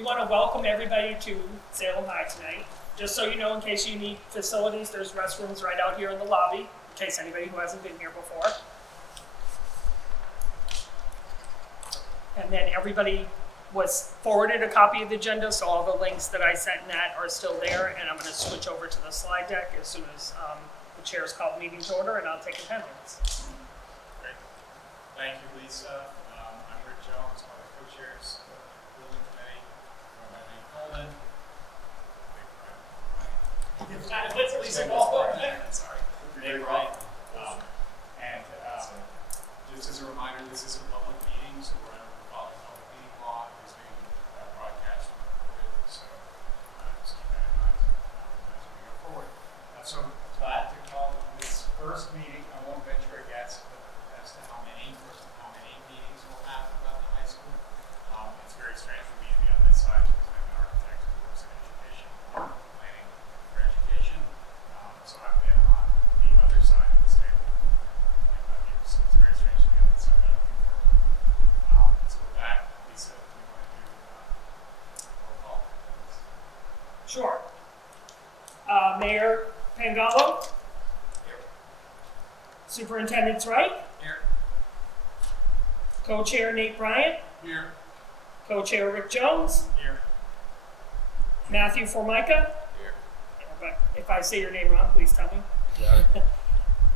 we want to welcome everybody to Salem High tonight. Just so you know, in case you need facilities, there's restrooms right out here in the lobby, in case anybody who hasn't been here before. And then everybody was forwarded a copy of the agenda, so all the links that I sent in that are still there, and I'm going to switch over to the slide deck as soon as the chair's called meeting to order, and I'll take attendance. Great. Thank you, Lisa. I'm Rick Jones, one of the co-chairs of the building committee. My name is Coleman. Lisa, sorry. Dave Wright. And just as a reminder, this is a public meeting, so we're following public meeting law. It's being broadcast and recorded, so just keep that in mind as we go forward. So I'm glad to call this first meeting. I won't venture a guess as to how many meetings we'll have about the high school. It's very strange for me to be on this side because I'm an architect who works in education, planning for education. So I've been on the other side of this table for 25 years. So it's very strange to be on this side. I'm looking forward. So with that, Lisa, we want to do roll call. Sure. Mayor Pangallo? Here. Superintendent Wright? Here. Co-chair Nate Bryant? Here. Co-chair Rick Jones? Here. Matthew Formica? Here. If I say your name wrong, please tell me. Yeah.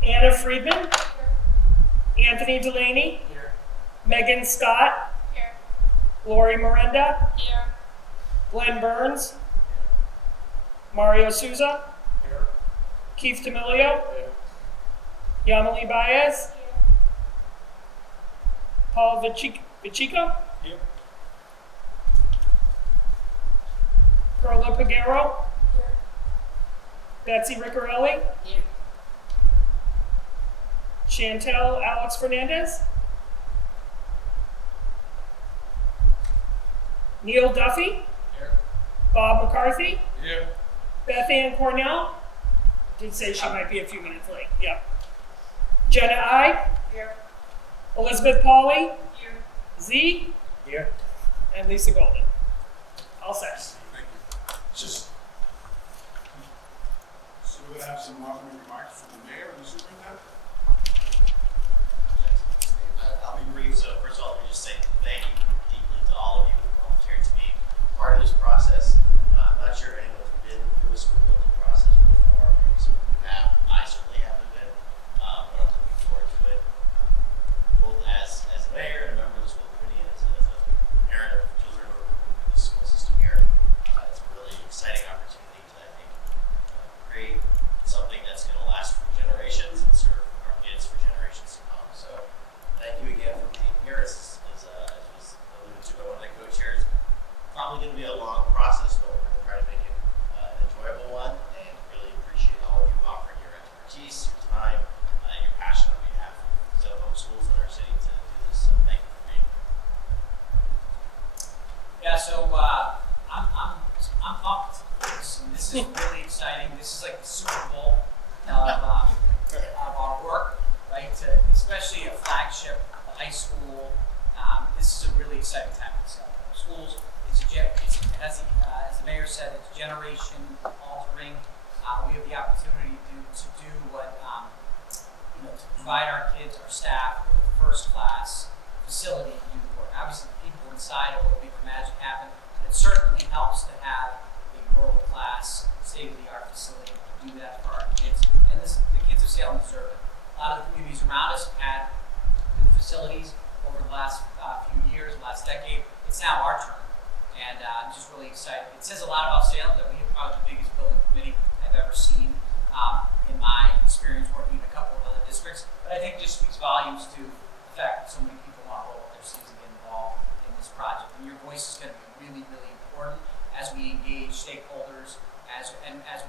Anna Friedman? Here. Anthony Delaney? Here. Megan Scott? Here. Lori Miranda? Here. Glenn Burns? Mario Souza? Here. Keith D'Amelio? Here. Yamali Baez? Here. Paul Vichico? Here. Carla Pagero? Here. Betsy Riccarelli? Here. Chantel Alex Fernandez? Neil Duffy? Here. Bob McCarthy? Here. Beth Ann Cornell? Did say she might be a few minutes late. Yep. Jenna I? Here. Elizabeth Pauley? Here. Z? Here. And Lisa Golden. All set. Thank you. Just. So we're going to have some welcoming remarks from the mayor and the superintendent. I'll be brief. So first of all, let me just say thank you deeply to all of you who volunteered to be part of this process. I'm not sure if anyone's been through a school building process before. Maybe some of you have. I certainly haven't been, but I'm looking forward to it. Both as a mayor and a member of the school committee and as a parent of children who are in the school system here, it's a really exciting opportunity to, I think, create something that's going to last for generations and serve our kids for generations to come. So thank you again for being here. As was alluded to by one of the co-chairs, probably going to be a long process, but we're going to try to make it an enjoyable one, and really appreciate all of you offering your expertise, your time, and your passion on behalf of Salem High Schools in our city to do this. So thank you for being here. Yeah, so I'm pumped. This is really exciting. This is like the Super Bowl of our work, right? Especially a flagship high school. This is a really exciting time for Salem High Schools. As the mayor said, it's generation altering. We have the opportunity to do what to provide our kids, our staff, with a first-class facility to do the work. Obviously, the people inside are what make the magic happen. But it certainly helps to have a world-class, state-of-the-art facility to do that for our kids. And the kids of Salem deserve it. A lot of the communities around us have had new facilities over the last few years, last decade. It's now our turn. And I'm just really excited. It says a lot about Salem that we have probably the biggest building committee I've ever seen in my experience working in a couple of other districts. But I think it just speaks volumes to the fact that so many people want to roll up their sleeves and get involved in this project. And your voice is going to be really, really important as we engage stakeholders, as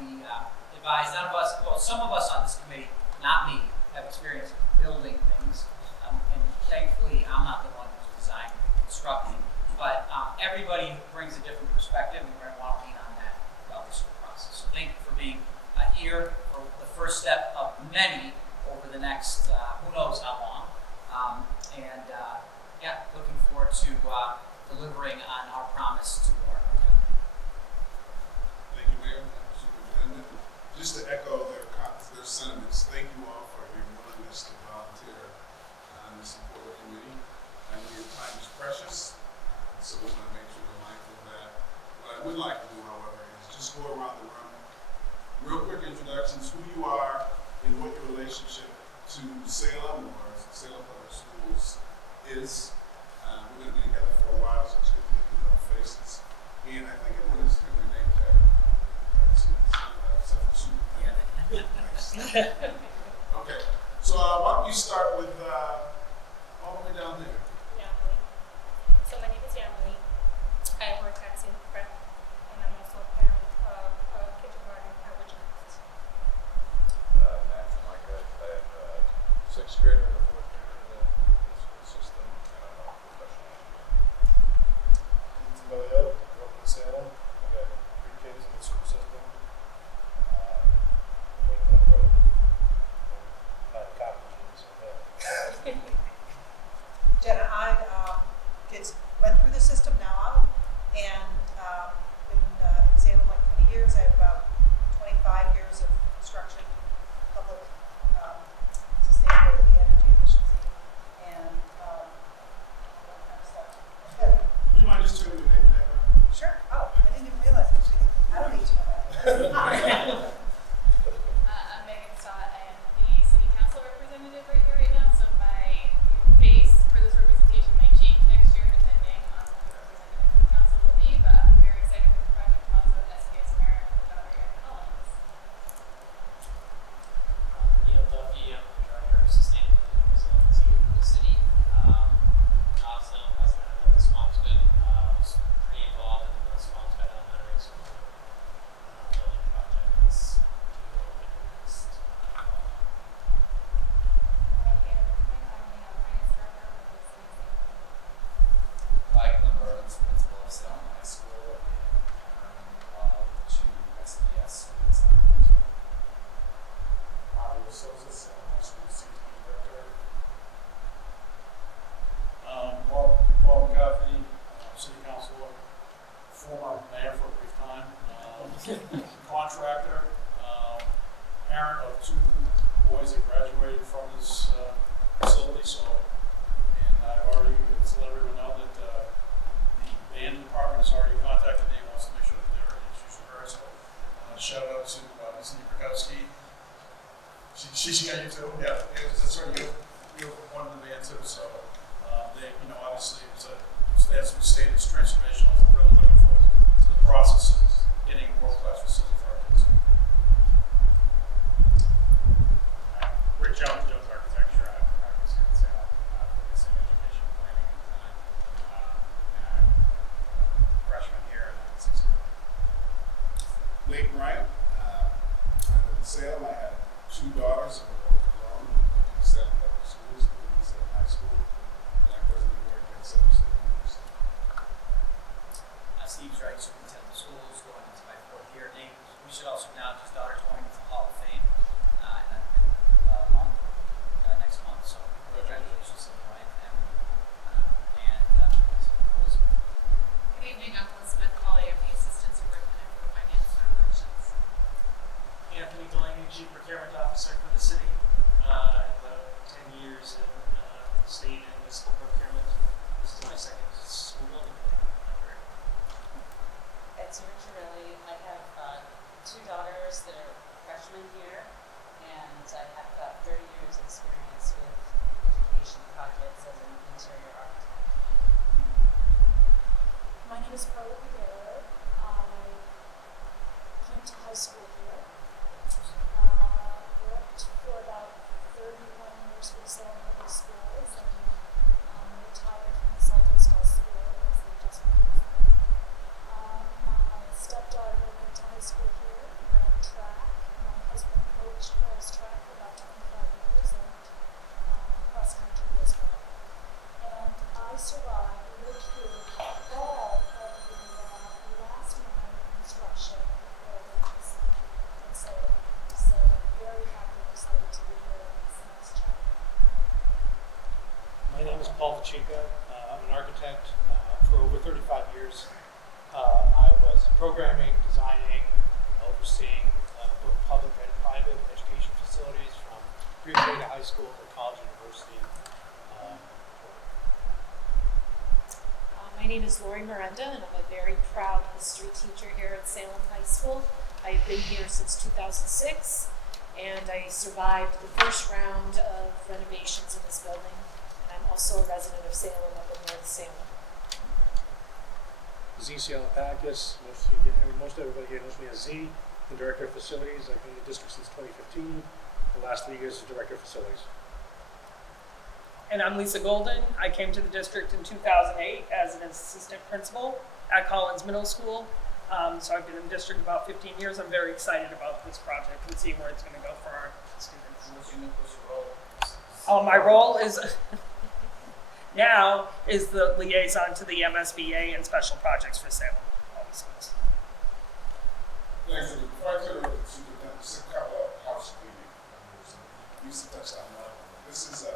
we advise. None of us, well, some of us on this committee, not me, have experience building things. And thankfully, I'm not the one who's designing and constructing. But everybody brings a different perspective, and we're going to want to lean on that throughout this whole process. So thank you for being here for the first step of many over the next who knows how long. Looking forward to delivering on our promise to our would like to do, however, is just go around the room. Real quick introductions, who you are and what your relationship to Salem or Salem Public Schools is. We're going to be together for a while, so it's good to get to know faces. And I think everyone is going to name tag. Except for Superintendent. Nice. Okay, so why don't you start with all the way down there? Yamali. So my name is Yamali. I work at Salem Prep, and I'm also a parent of kindergarten at Ridgecrest. Matt Formica. I have sixth grader and a fourth grader in the school system, and I'm a professional engineer. Familiar, grew up in Salem. I got 3 kids in the school system. Right down the road. Had cockroaches in there. Jenna, kids went through the system, now out, and been in Salem like 20 years. I have about 25 years of construction, public sustainability, energy efficiency, and all that kind of stuff. Would you mind just turning your name tag around? Sure. Oh, I didn't even realize that. I don't need to know that. I'm Megan Stott. I am the city council representative right here, right now. So my face for this representation might change next year depending on who the representative from council will be. But I'm very excited for the project. I'm also an SPS parent with a daughter at Collins. Neil Duffy, I'm the Director of Sustainability and Resiliency for the city. Also, resident of the Swampscott, was pretty involved in the Swampscott Elementary School building project that's due to open in this fall. I'm Anna Richmond. I'm the finance director for the city of St. Louis. Hi, Glenn Burns, principal of Salem High School and parent of 2 SPS students on the school. Mario Sosa, Salem High School CTE Director. Paul McCaffrey, city councilor, former mayor for a brief time, contractor, parent of 2 boys that graduated from this facility. So, and I've already let everyone know that the band department has already contacted me, wants to make sure that they're introduced to her. So, shout out to Ms. Nikrakowski. She's got you too. Yeah, that's right. You're one of the band too. So they, obviously as we stated, it's transformational. We're really looking forward to the process of getting a world-class facility for our kids. Rick Jones, Architecture. I practice here in Salem, focus in education planning and design. And I'm a freshman here and I'm in 6th grade. Nate Bryant. I live in Salem. I have 2 daughters who are both grown. Went to Salem Public Schools, including Salem High School. And I presently work at Salem State University. Steve's right, superintendent of schools, going into my 4th year. Nate, we should also acknowledge his daughter going to the Hall of Fame in a month, next month. So congratulations to the Bryant family. Elizabeth. Good evening. I'm Elizabeth Colley. I'm the assistant superintendent for finance and operations. Anthony Delaney, Chief Procurement Officer for the city. About 10 years in state and municipal procurement. This is my 2nd school building. It's Ricciarelli. I have 2 daughters that are freshmen here, and I have about 30 years experience with education projects as an interior architect. My name is Carla Padero. I came to high school here. Worked for about 31 years with Salem High Schools and retired from the Salem School as they just mentioned. My stepdaughter went to high school here, ran track. My husband coached girls track for about 25 years and cross country as well. And I survived, lived through all of the last mile of construction buildings in Salem. So very happy and excited to be here in this next chapter. My name is Paul Vachica. I'm an architect for over 35 years. I was programming, designing, overseeing both public and private education facilities from pre-K to high school to college, university. My name is Lori Miranda, and I'm a very proud history teacher. School. I've been here since 2006, and I survived the first round of renovations in this building. And I'm also a resident of Salem, up in North Salem. Z Salapakis, most everybody here knows me as Z, the Director of Facilities. I've been in the district since 2015. The last 3 years as Director of Facilities. And I'm Lisa Golden. I came to the district in 2008 as an assistant principal at Collins Middle School. So I've been in the district about 15 years. I'm very excited about this project and seeing where it's going to go for our students. What's your role? My role is now is the liaison to the MSBA and special projects for Salem Public Schools. Thanks. Before I turn it over to the superintendent, just a couple of housekeeping. Lisa touched on one of them. This is a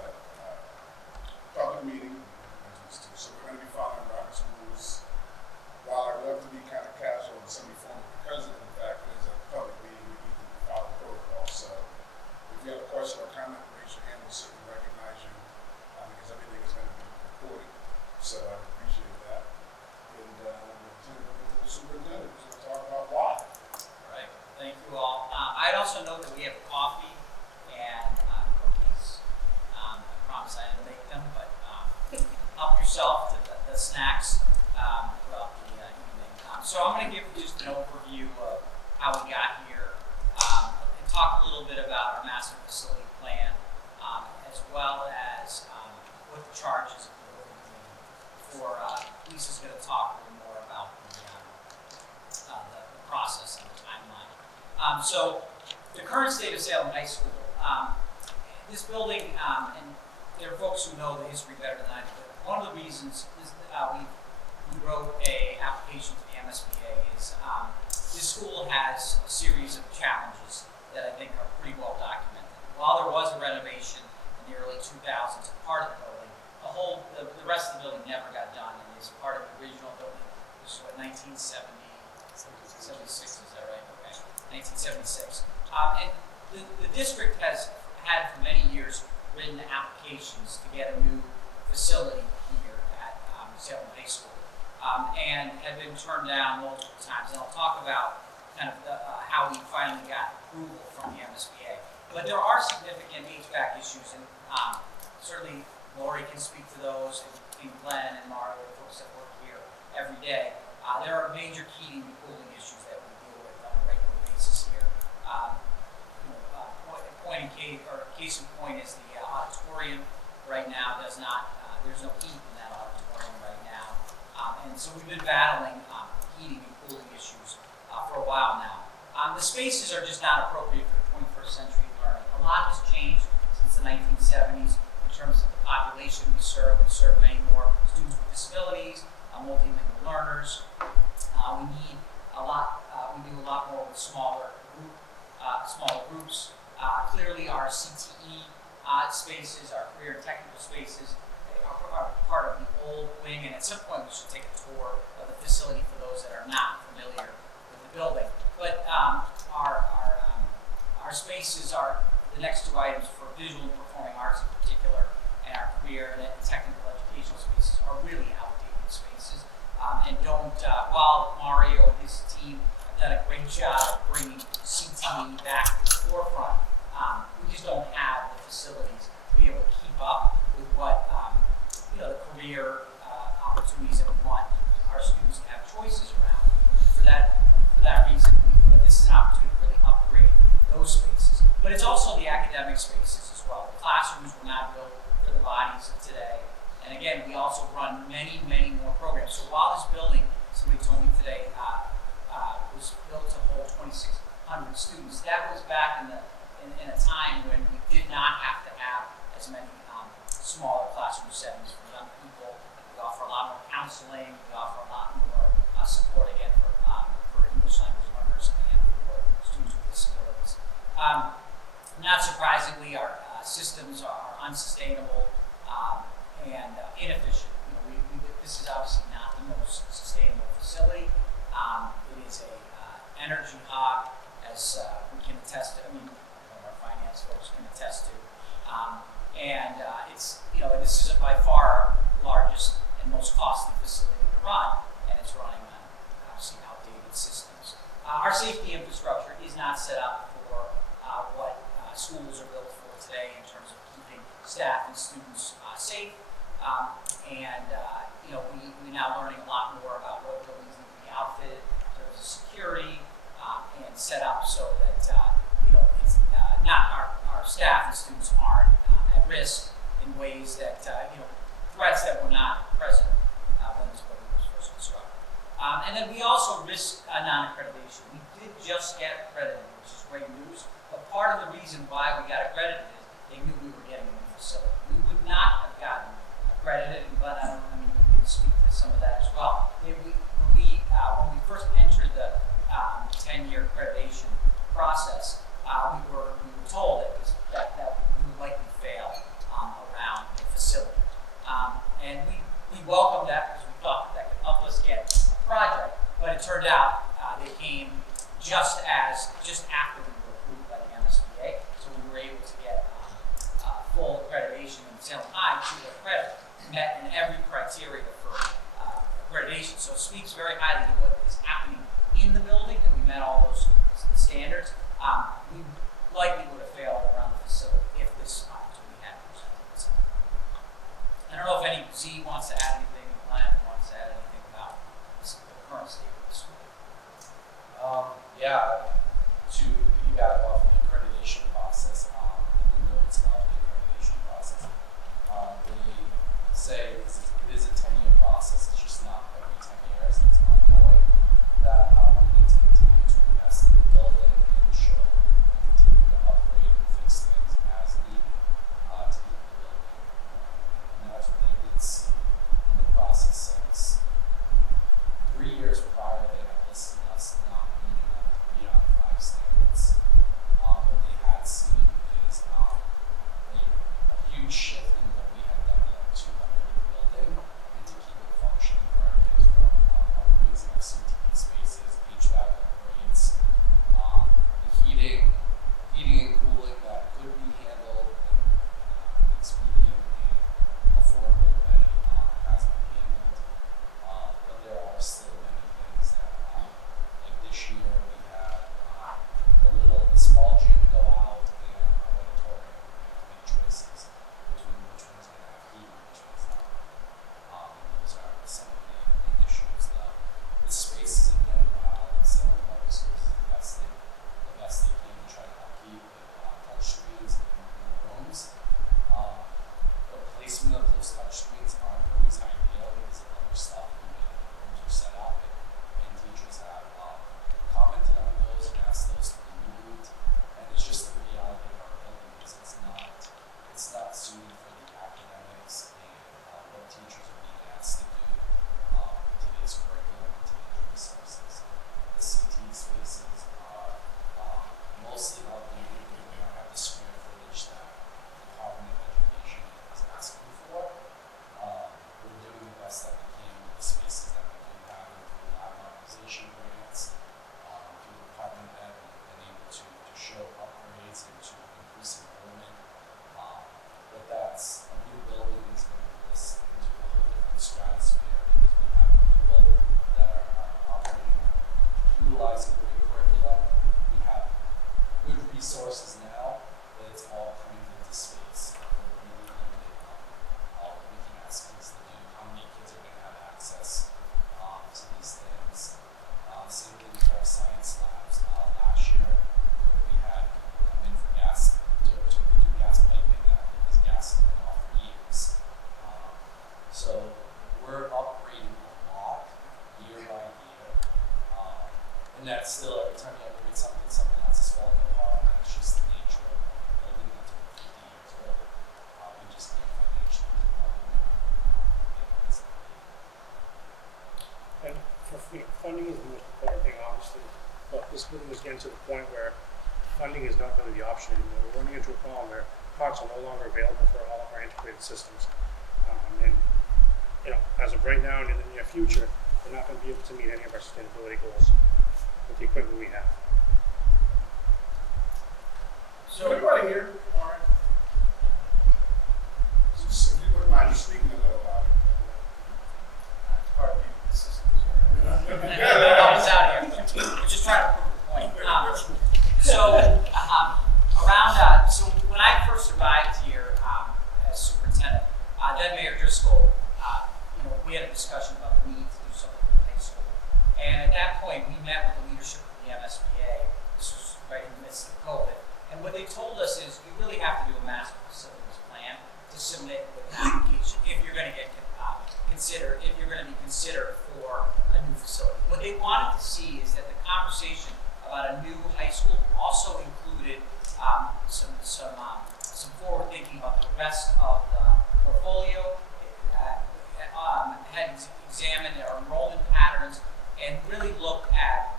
public meeting, so we're going to be following Robert's rules. While I'd love to be kind of casual and semi-formal, because of the fact that it's a public meeting, we need to follow protocol. So if you have a question or comment, raise your hand. We'll certainly recognize you because everything is going to be recorded. So I appreciate that. And we'll turn it over to the superintendent who's going to talk about why. All right, thank you all. I'd also note that we have coffee and cookies. I promise I didn't make them, but help yourself to the snacks throughout the evening. So I'm going to give just an overview of how we got here and talk a little bit about our master facility plan, as well as what the charges of the building committee for. Lisa's going to talk a little more about the process and the timeline. So the current state of Salem High School, this building, and there are folks who know the history better than I do, but one of the reasons is we wrote a application to the MSBA is this school has a series of challenges that I think are pretty well documented. While there was a renovation in the early 2000s, part of the building, the rest of the building never got done, and is part of the original building, which is what, 1976, is that right? Okay, 1976. And the district has had for many years written applications to get a new facility here at Salem High School, and have been turned down multiple times. And I'll talk about kind of how we finally got approval from the MSBA. But there are significant HVAC issues, and certainly Lori can speak to those, and Glenn and Mario, the folks that work here every day. There are major heating and cooling issues that we deal with on a regular basis here. Case in point is the auditorium right now does not, there's no heat in that auditorium right now. And so we've been battling heating and cooling issues for a while now. The spaces are just not appropriate for 21st century learning. A lot has changed since the 1970s in terms of the population we serve. We serve many more students with disabilities, multilingual learners. We need a lot, we do a lot more with smaller groups. Clearly our CTE spaces, our career and technical spaces, are part of the old wing, and at some point we should take a tour of the facility for those that are not familiar with the building. But our spaces are the next two items for visual and performing arts in particular, and our career and technical educational spaces are really outdated spaces, and don't, while Mario and his team have done a great job of bringing CTE back to the forefront, we just don't have the facilities to be able to keep up with what the career opportunities that we want our students to have choices around. And for that reason, this is an opportunity to really upgrade those spaces. But it's also the academic spaces as well. The classrooms were not built for the bodies of today. And again, we also run many, many more programs. So while this building, somebody told me today, was built to hold 2,600 students, that was back in a time when we did not have to have as many smaller classroom settings for young people. We offer a lot more counseling. We offer a lot more support again for English language learners and for students with disabilities. Not surprisingly, our systems are unsustainable and inefficient. This is obviously not the most sustainable facility. It is a energy hog, as we can attest to. Our finance folks can attest to. It's, this is by far our largest and most costly facility to run, and it's running on obviously outdated systems. Our safety infrastructure is not set up for what schools are built for today in terms of keeping staff and students safe. We're now learning a lot more about what buildings need to be outfitted in terms of security and set up so that it's not our staff and students aren't at risk in ways that threats that were not present when this building was first constructed. And then we also risk non-accreditation. We did just get accredited, which is great news. But part of the reason why we got accredited is they knew we were getting a new facility. We would not have gotten accredited, but you can speak to some of that as well. When we first entered the 10-year accreditation process, we were told that we would likely fail around the facility. And we welcomed that because we thought that could help us get a project, but it turned out they came just after we were approved by the MSBA, so we were able to get full accreditation in Salem High to accredit, met in every criteria for accreditation. So it speaks very highly of what is happening in the building, and we met all those standards. We likely would have failed around the facility if this opportunity had presented itself. I don't know if any Z wants to add anything, Glenn wants to add anything about the current state of the school. To piggyback off the accreditation process, the notes of the accreditation process, they say it is a 10-year process. It's just not every 10 years. It's ongoing. That we need to continue to invest in the building and continue to upgrade and fix things as needed to keep the building. And that's what they did see in the process since 3 years prior. They had listed us not meeting 3 out of 5 standards. What they had seen is a huge shift in what we had done to upgrade the building and to keep it functioning for our kids, from upgrades in our CTE spaces, HVAC upgrades, the heating and cooling that could be handled in an expedient and affordable way has been handled. But there are still many things that, like this year, we had a small gym go out and our auditorium. We have to make choices between which one's going to have heat and which one's not. And those are some of the issues. The spaces, again, Salem High School is investing the best they can to try to upkeep with touch screens in the rooms. The placement of those touch screens aren't always ideal because of other stuff in the way that the rooms are set up, and teachers have commented on those and asked those to be moved. And it's just the reality of our building is it's not suited for the academics and what teachers are being asked to do today's curriculum and today's resources. The CTE spaces are mostly outdated. We do not have the square footage that the Department of Education is asking for. We're doing the best that we can with the spaces that we do have through lab modernization grants, through the Department of Ed, we've been able to show upgrades and to increase enrollment. But that's a new building is going to put us into a whole different stratosphere because we have people that are operating, utilizing great curriculum. We have good resources now, but it's all crammed into space. We're really limited on what we can ask kids to do, how many kids are going to have access to these things. Same thing with our science labs. Last year, we had people come in for to do gas piping that because gas has been off for years. So we're upgrading a lot year by year. And that's still, every time you upgrade something else is falling apart. And that's just the nature of the building that's over 50 years old. We just can't financially do all of it. And funding is the most important thing, obviously. But this building is getting to the point where funding is not really the option anymore. We're running into a problem where parts are no longer available for all of our integrated systems. And as of right now and in the near future, we're not going to be able to meet any of our sustainability goals with the equipment we have. So everybody here, all right? Just, if you wouldn't mind speaking a little louder. Pardon me, the systems are. Help us out here. We're just trying to prove the point. that point, we met with the leadership of the MSBA. This was right in the midst of COVID. And what they told us is you really have to do a master facilities plan to submit with an application if you're going to get considered, if you're going to be considered for a new facility. What they wanted to see is that the conversation about a new high school also included some forward thinking about the rest of the portfolio. Had examined our enrollment patterns and really looked at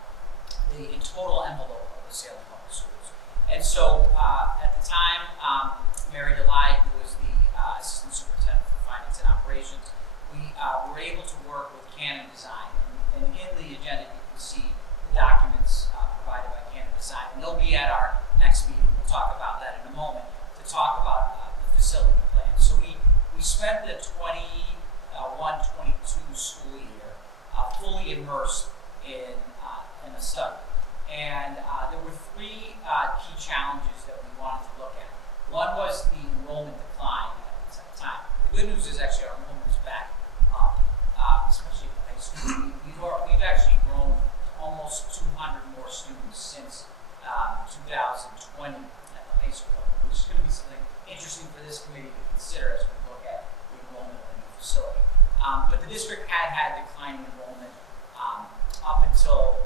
the total envelope of the Salem Public Schools. And so at the time, Mary DeLye, who was the Assistant Superintendent for Finance and Operations, we were able to work with Canon Design. And in the agenda, you can see the documents provided by Canon Design. And they'll be at our next meeting. We'll talk about that in a moment to talk about the facility plan. So we spent the 21-22 school year fully immersed in a study. And there were three key challenges that we wanted to look at. One was the enrollment decline at the time. The good news is actually our enrollment is back up, especially at the high school. We've actually grown almost 200 more students since 2020 at the high school level, which is going to be something interesting for this committee to consider as we look at the enrollment of the new facility. But the district had declining enrollment up until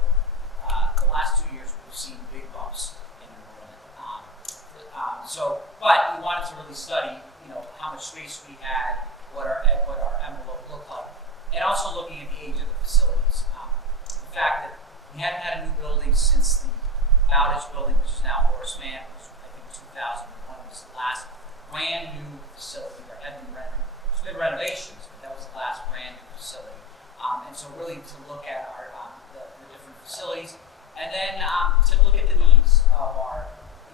the last 2 years. We've seen big bumps in enrollment. But we wanted to really study, how much space we had, what our envelope looked like, and also looking at the age of the facilities. The fact that we hadn't had a new building since the Bowditch building, which is now Horace Mann, which I think 2001 was the last brand new facility. There had been renovations, but that was the last brand new facility. And so really to look at our the different facilities, and then to look at the needs of our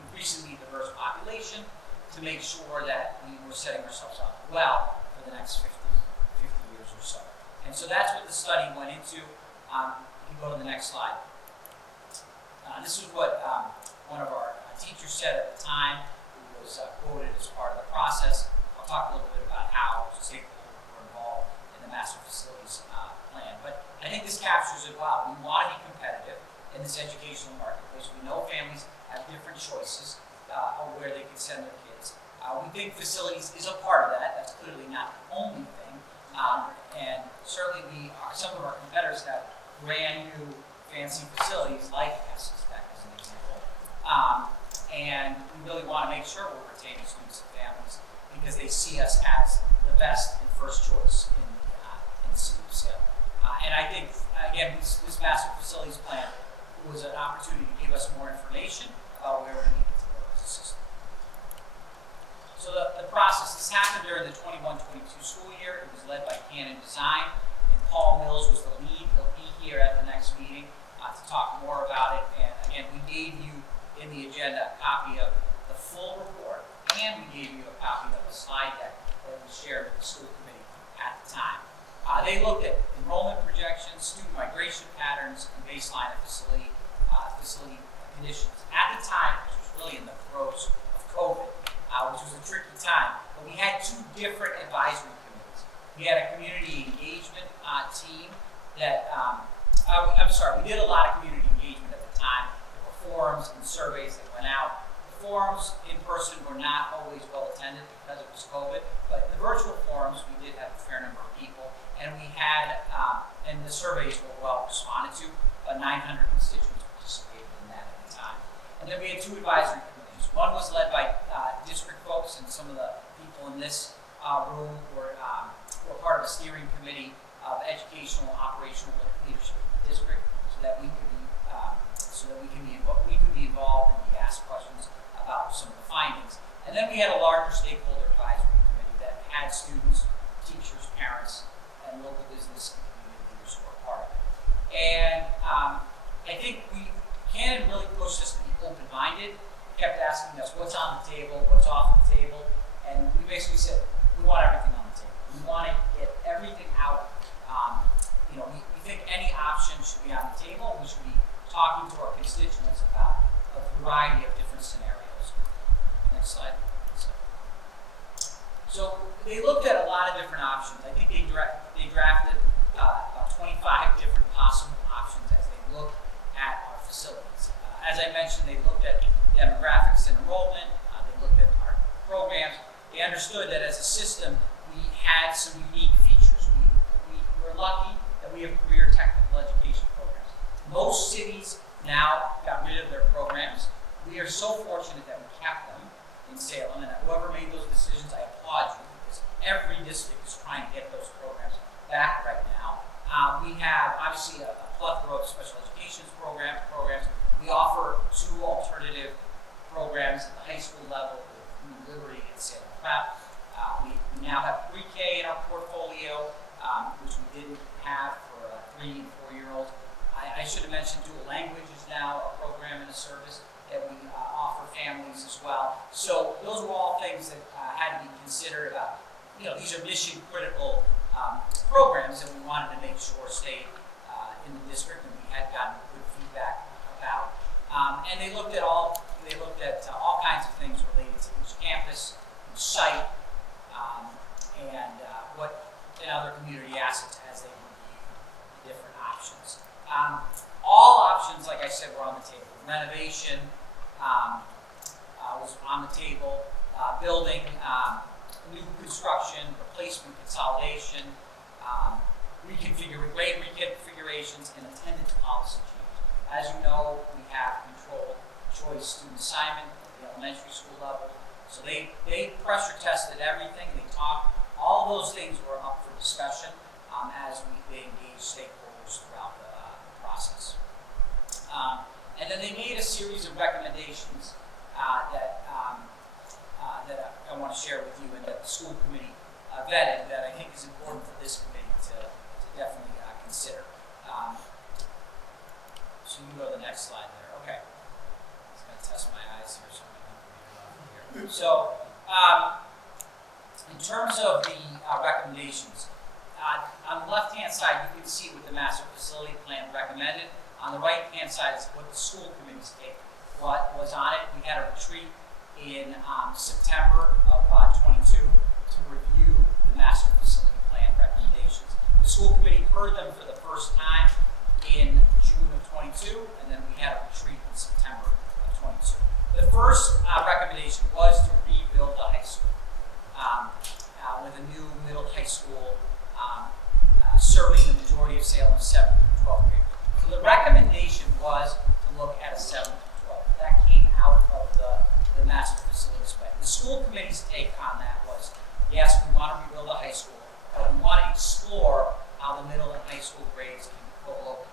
increasingly diverse population to make sure that we were setting ourselves up well for the next 50 years or so. And so that's what the study went into. You can go to the next slide. This is what one of our teachers said at the time, who was quoted as part of the process. I'll talk a little bit about how stakeholders were involved in the master facilities plan. But I think this captures it well. We want to be competitive in this educational marketplace. We know families have different choices of where they can send their kids. We think facilities is a part of that. That's clearly not the only thing. And certainly some of our competitors have brand new fancy facilities like Essex Tech as an example. And we really want to make sure we're retaining students and families because they see us as the best and first choice in the city of Salem. And I think, again, this master facilities plan was an opportunity to give us more information about where we needed to go as a system. So the process, this happened during the 21-22 school year. It was led by Canon Design, and Paul Mills was the lead. He'll be here at the next meeting to talk more about it. And again, we gave you in the agenda a copy of the full report, and we gave you a copy of a slide deck that was shared with the school committee at the time. They looked at enrollment projections, student migration patterns, and baseline of facility conditions. At the time, which was really in the throes of COVID, which was a tricky time, but we had two different advisory committees. We had a community engagement team that, we did a lot of community engagement at the time. There were forums and surveys that went out. The forums in person were not always well attended because it was COVID, but the virtual forums, we did have a fair number of people, and we had, and the surveys were well responded to. 900 constituents participated in that at the time. And then we had two advisory committees. One was led by district folks, and some of the people in this room were part of a steering committee of educational operational leadership of the district, so that we could be involved and be asked questions about some of the findings. And then we had a larger stakeholder advisory committee that had students, teachers, parents, and local business and community leaders who were part of it. And I think Canon really pushed us to be open-minded, kept asking us what's on the table, what's off the table, and we basically said, we want everything on the table. We want to get everything out. We think any option should be on the table. We should be talking to our constituents about a variety of different scenarios. Next slide. So they looked at a lot of different options. I think they drafted about 25 different possible options as they looked I mentioned, they looked at demographics and enrollment, they looked at our programs. They understood that as a system, we had some unique features. We're lucky that we have career technical education programs. Most cities now got rid of their programs. We are so fortunate that we kept them in Salem, and whoever made those decisions, I applaud you, because every district is trying to get those programs back right now. We have obviously a plethora of special education programs. We offer 2 alternative programs at the high school level with New Liberty and Salem Prep. We now have pre-K in our portfolio, which we didn't have for 3 and 4-year-olds. I should have mentioned dual language is now a program and a service that we offer families as well. So those were all things that had to be considered. These are mission critical programs that we wanted to make sure stayed in the district, and we had gotten good feedback about. And they looked at all kinds of things related to each campus, each site, and other community assets as they review the different options. All options, like I said, were on the table. Renovation was on the table. Building, new construction, replacement, consolidation, grade reconfigurations, and attendance policy change. As you know, we have controlled choice student assignment at the elementary school level. So they pressure tested everything. They talked. All those things were up for discussion as they engaged stakeholders throughout the process. And then they made a series of recommendations that I want to share with you, and that the school committee vetted, that I think is important for this committee to definitely consider. So you can go to the next slide there. Okay. It's going to test my eyes here, so I'm going to read it off here. So, in terms of the recommendations, on the left-hand side, you can see what the master facility plan recommended. On the right-hand side is what the school committee's take what was on it. We had a retreat in September of 22 to review the master facility plan recommendations. The school committee heard them for the first time in June of 22, and then we had a retreat in September of 22. The first recommendation was to rebuild the high school with a new middle high school serving the majority of Salem's 7th through 12th grade. So the recommendation was to look at a 7th through 12th. That came out of the master facilities plan. The school committee's take on that was, yes, we want to rebuild a high school, but we want to explore how the middle and high school grades can co-locate.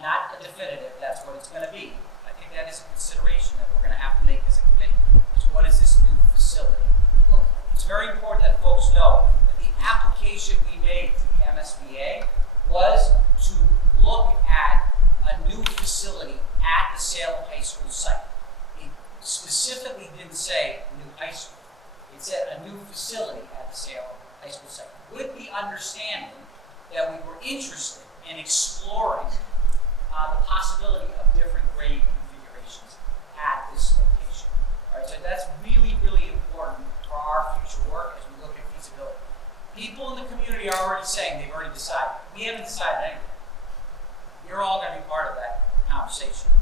Not a definitive, that's what it's going to be. I think that is a consideration that we're going to have to make as a committee. Is what is this new facility look like? It's very important that folks know that the application we made to the MSBA was to look at a new facility at the Salem High School site. It specifically didn't say new high school. It said a new facility at the Salem High School site, with the understanding that we were interested in exploring the possibility of different grade configurations at this location. All right, so that's really, really important for our future work as we look at feasibility. People in the community are already saying they've already decided. We haven't decided anything. You're all going to be part of that conversation.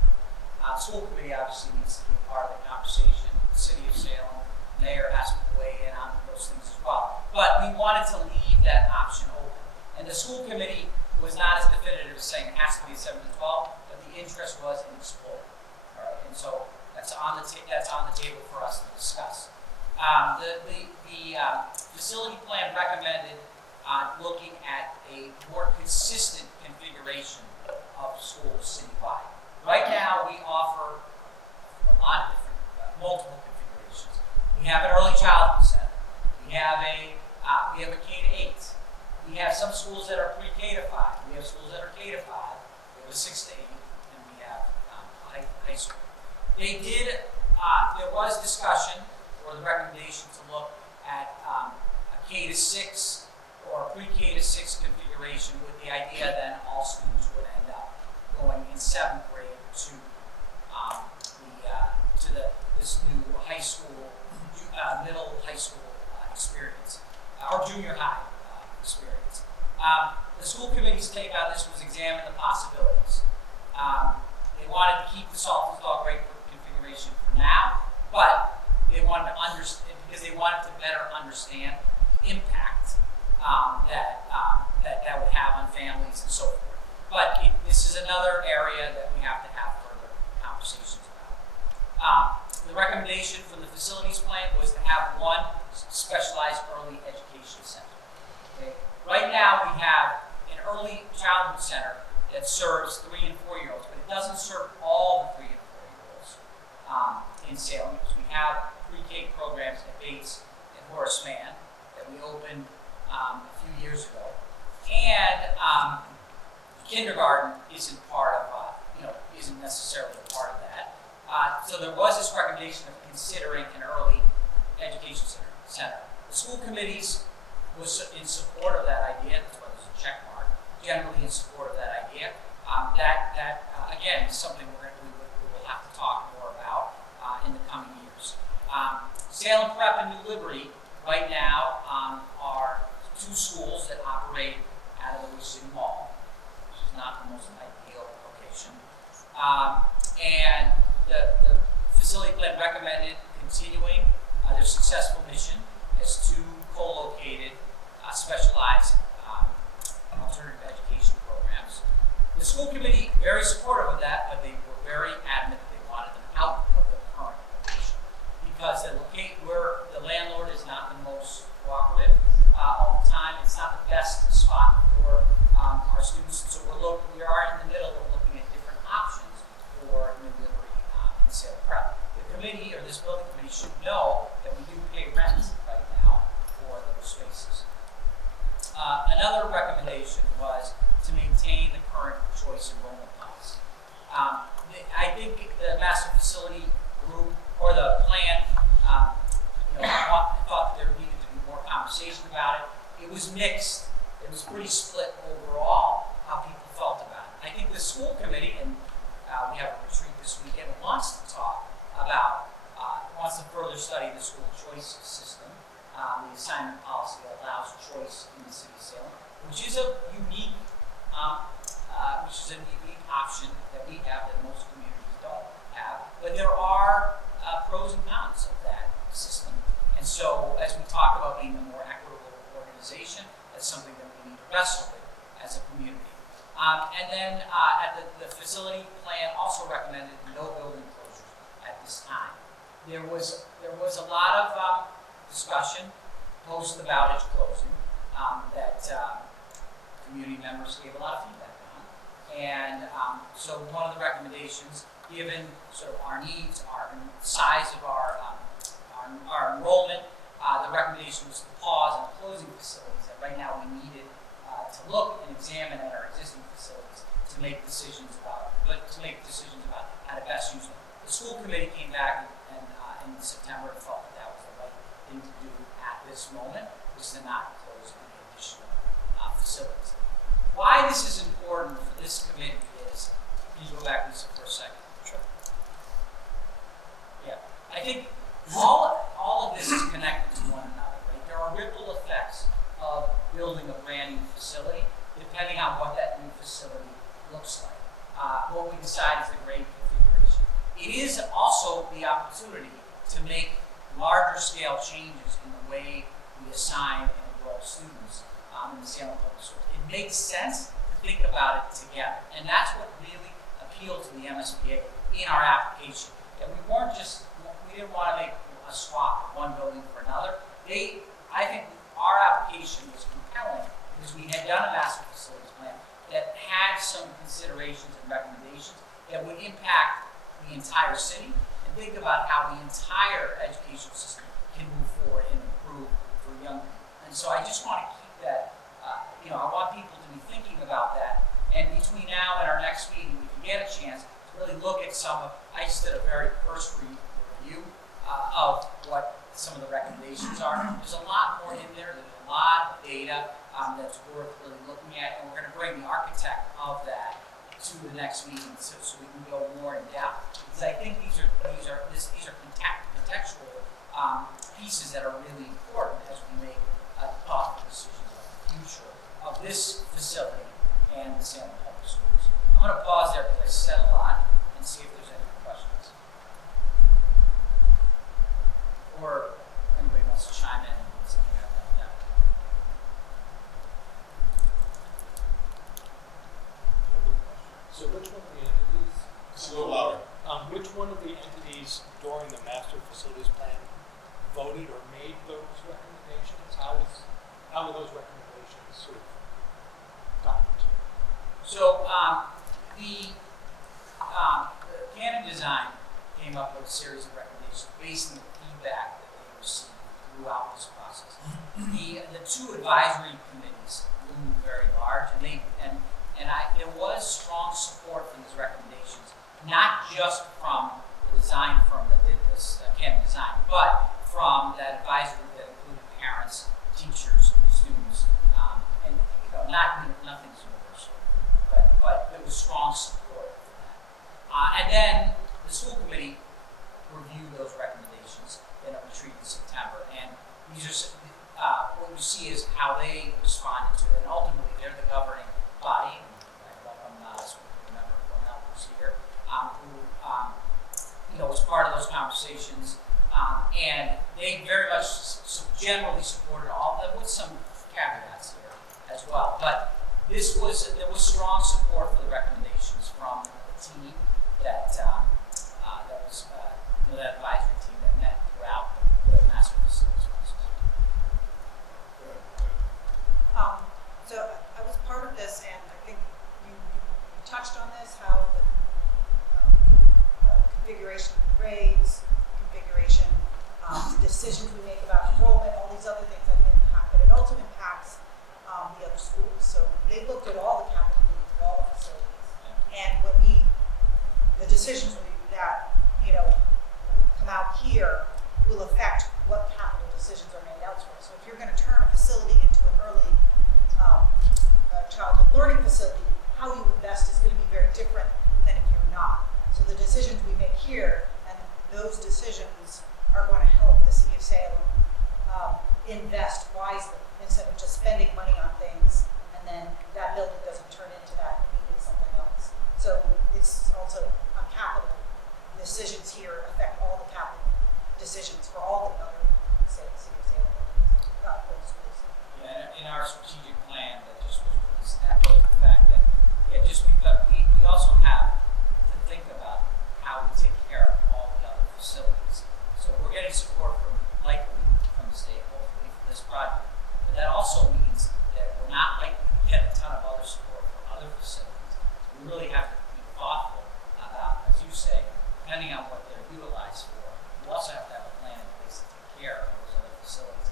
The school committee obviously needs to be part of the conversation. The city of Salem, the mayor has to weigh in on those things as well. But we wanted to leave that option open. And the school committee was not as definitive as saying it has to be 7 to 12, but the interest was in exploring. All right, and so that's on the table for us to discuss. The facility plan recommended looking at a more consistent configuration of schools citywide. Right now, we offer a lot of different, multiple configurations. We have an early childhood center. We have a K-8. We have some schools that are pre-K to 5. We have schools that are K to 5. We have a 6 to 8, and we have high school. There was discussion or the recommendation to look at a K to 6 or a pre-K to 6 configuration, with the idea then all students would end up going in 7th grade to this new high school, middle high school experience, or junior high experience. The school committee's take on this was examine the possibilities. They wanted to keep the Saltonstall grade because they wanted to better understand the impact that would have on families and so forth. But this is another area that we have to have further conversations about. The recommendation from the facilities plan was to have one specialized early education center. Okay? Right now we have an early childhood center that serves 3 and 4 year olds, but it doesn't serve all the 3 and 4 year olds in Salem, because we have pre-K programs at Bates and Horace Mann that we opened a few years ago, and kindergarten isn't part of, isn't necessarily a part of that. So there was this recommendation of considering an early education center. The school committees was in support of that idea. That's why there's a check mark. Generally in support of that idea. That again is something we will have to talk more about in the coming years. Salem Prep and New Liberty right now are 2 schools that operate out of the Wish City Mall, which is not the most ideal location. And the facility plan recommended continuing their successful mission as 2 co-located specialized alternative education programs. The school committee very supportive of that, but they were very adamant that they wanted them out of the current location because where the landlord is not the most cooperative all the time. It's not the best spot for our students, so we are in the middle of looking at different options for New Liberty and Salem Prep. The committee, or this building committee, should know that we do pay rent right now for those spaces. Another recommendation was to maintain the current choice enrollment policy. I think the master facility group or the plan, thought that there needed to be more conversation about it. It was mixed. It was pretty split overall how people felt about it. I think the school committee, and we have a retreat this weekend, wants to talk about, wants to further study the school choice system. The assignment policy allows choice in the city of Salem, which is a unique option that we have that most communities don't have. But there are pros and cons of that system. And so as we talk about being a more equitable organization, that's something that we need to wrestle with as a community. And then the facility plan also recommended no building closures at this time. There was a lot of discussion post about its closing that community members gave a lot of feedback on. And so one of the recommendations, given sort of our needs, our size of our enrollment, the recommendation was to pause on closing facilities that right now we needed to look and examine at our existing facilities to make decisions about how to best use them. The school committee came back and in September and felt that was the right thing to do at this moment, was to not close any additional facilities. Why this is important for this committee is, can you go back, Lisa, for a second? Sure. Yeah, I think all of this is connected to one another, right? There are ripple effects of building a brand new facility, depending on what that new facility looks like. What we decide is the grade configuration. It is also the opportunity to make larger scale changes in the way we assign and enroll students in the Salem Public Schools. It makes sense to think about it together, and that's what really appealed to the MSBA in our application. That we didn't want to make a swap of one building for another. I think our application was compelling because we had done a master facilities plan that had some considerations and recommendations that would impact the entire city, and think about how the entire education system can move forward and improve for young people. And so I just want to keep that, I want people to be thinking about that. And between now and our next meeting, if you get a chance to really look at I just did a very cursory review of what some of the recommendations are. There's a lot more in there. There's a lot of data that's worth really looking at, and we're going to bring the architect of that to the next meeting so we can go more in depth. Because I think these are contextual pieces that are really important as we make thoughtful decisions about the future of this facility and the Salem Public Schools. I'm going to pause there because I said a lot and see if there's any questions. Or Just a little louder. Which one of the entities during the master facilities plan voted or made those recommendations? How were those recommendations sort of gotten to? So the Canon Design came up with a series of recommendations based on the feedback that they received throughout this process. The two advisory committees loomed very large, there was strong support for these recommendations, not just from the design firm that did this, Canon Design, but from that advisory that included parents, teachers, students, and nothing's universal, but there was strong support for that. And then the school committee reviewed those recommendations in a retreat in September, and these are what you see is how they responded to it, and ultimately they're the governing body. And I welcome school member Cornell who's here, who was part of those conversations, and they very much generally supported all of them with some caveats here as well. But there was strong support for the recommendations from the team that was that advisory team that met throughout the master facilities process. So I was part of this, and I think you touched on this, how the configuration of grades, configuration, decisions we make about enrollment, all these other things that impact, but it also impacts the other schools. So they looked at all the capital needs of all the facilities, and when the decisions that come out here will affect what capital decisions are made elsewhere. So if you're going to turn a facility into an early childhood learning facility, how you invest is going to be very different than if you're not. So the decisions we make here, and those decisions are going to help the city of Salem invest wisely instead of just spending money on things and then that building doesn't turn into that and needed something else. So it's also a capital. Decisions here affect all the capital decisions for all the other city of Salem buildings, not for the schools. Yeah, in our strategic plan that just was released, that was the fact that just because we also have to think about how we take care of all the other facilities. So we're getting support likely from the state, hopefully, for this project. But that also means that we're not likely to get a ton of other support for other facilities. So we really have to be thoughtful about, as you say, depending on what they're utilized for, we also have to have a plan in place to take care of those other facilities,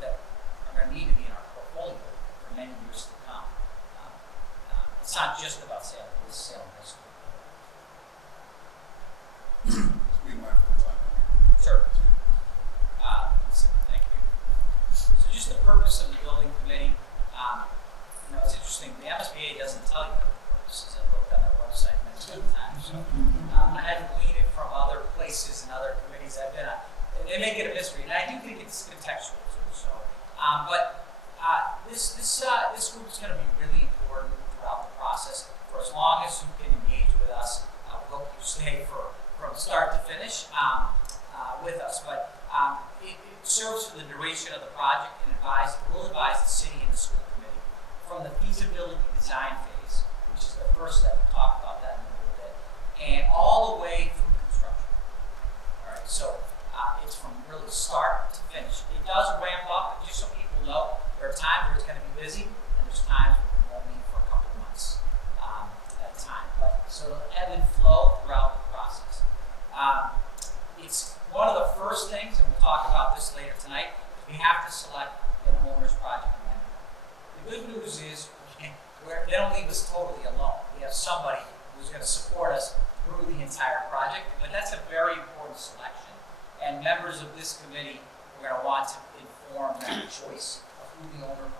that are going to need to be in our portfolio for many years to come. It's not just about Salem, it's Salem High School. Be mindful of time. Sure. Thank you. So just the purpose of the building committee, it's interesting, the MSBA doesn't tell you what the purpose is. I looked on their website many times. So, I had to glean it from other places and other committees I've been on. They make it a mystery, and I do think it's contextual too. So, this group is going to be really important throughout the process. For as long as you can engage with us, we hope you stay from start to finish with us. But it serves for the duration of the project and will advise the city and the school committee from the feasibility design phase, which is the first step. We'll talk about that in a little bit, and all the way through construction. All right, so it's from really start to finish. It does ramp up, just so people know. There are times where it's going to be busy, and there's times where we won't meet for a couple of months at a time. But so it'll ebb and flow throughout the process. It's one of the first things, and we'll talk about this later tonight, is we have to select an owner's project manager. The good news is they don't leave us totally alone. We have somebody who's going to support us through the entire project, but that's a very important selection. And members of this committee are going to want to inform that choice of who the owner's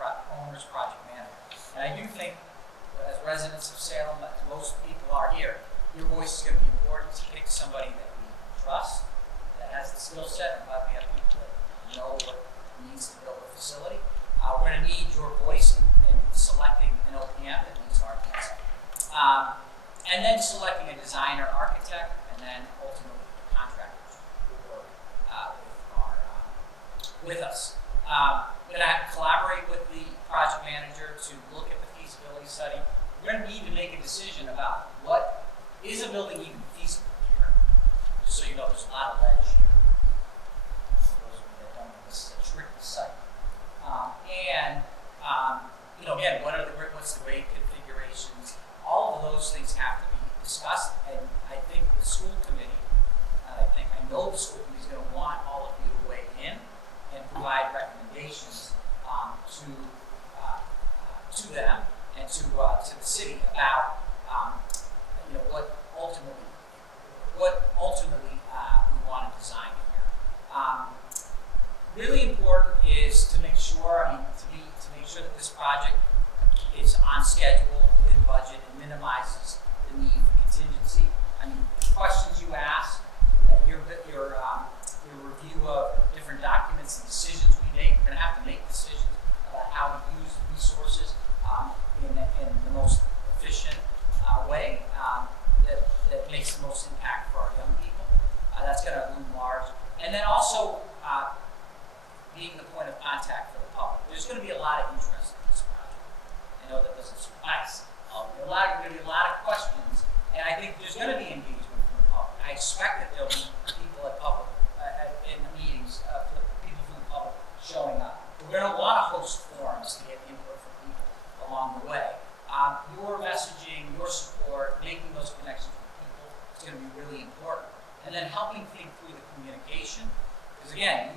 project manager. And I do think, as residents of Salem, as most people are here, your voice is going to be important to pick somebody that we trust, that has the skill set, and glad we have people that know what it needs to build a facility. We're going to need your voice in selecting an OPM that meets our needs. And then selecting a designer, architect, and then ultimately contractors who work with us. We're going to collaborate with the project manager to look at the feasibility study. We're going to need to make a decision about what building even feasible here? Just so you know, there's a lot of ledge here. For those of you that don't know, this is a tricky site. Again, what's the grade configurations? All of those things have to be discussed, and I think the school committee, I know the school committee is going to want all of you to weigh in and provide recommendations to them and to the city about what ultimately we want to design here. Really important is to make sure, to make sure that this project is on schedule, within budget, and minimizes the need for contingency. Questions you ask, your review of different documents and decisions we make. We're going to have to make decisions about how to use the resources in the most efficient way that makes the most impact for our young people. That's going to loom large. And then also being the point of contact for the public. There's going to be a lot of interest in this project. I know that doesn't suffice. There's going to be a lot of questions, and I think there's going to be engagement from the public. I expect that there'll be people in the meetings, people from the public showing up. We're going to want to host forums to get input from people along the way. Your messaging, your support, making those connections with people is going to be really important. And then helping think through the communication. Because again,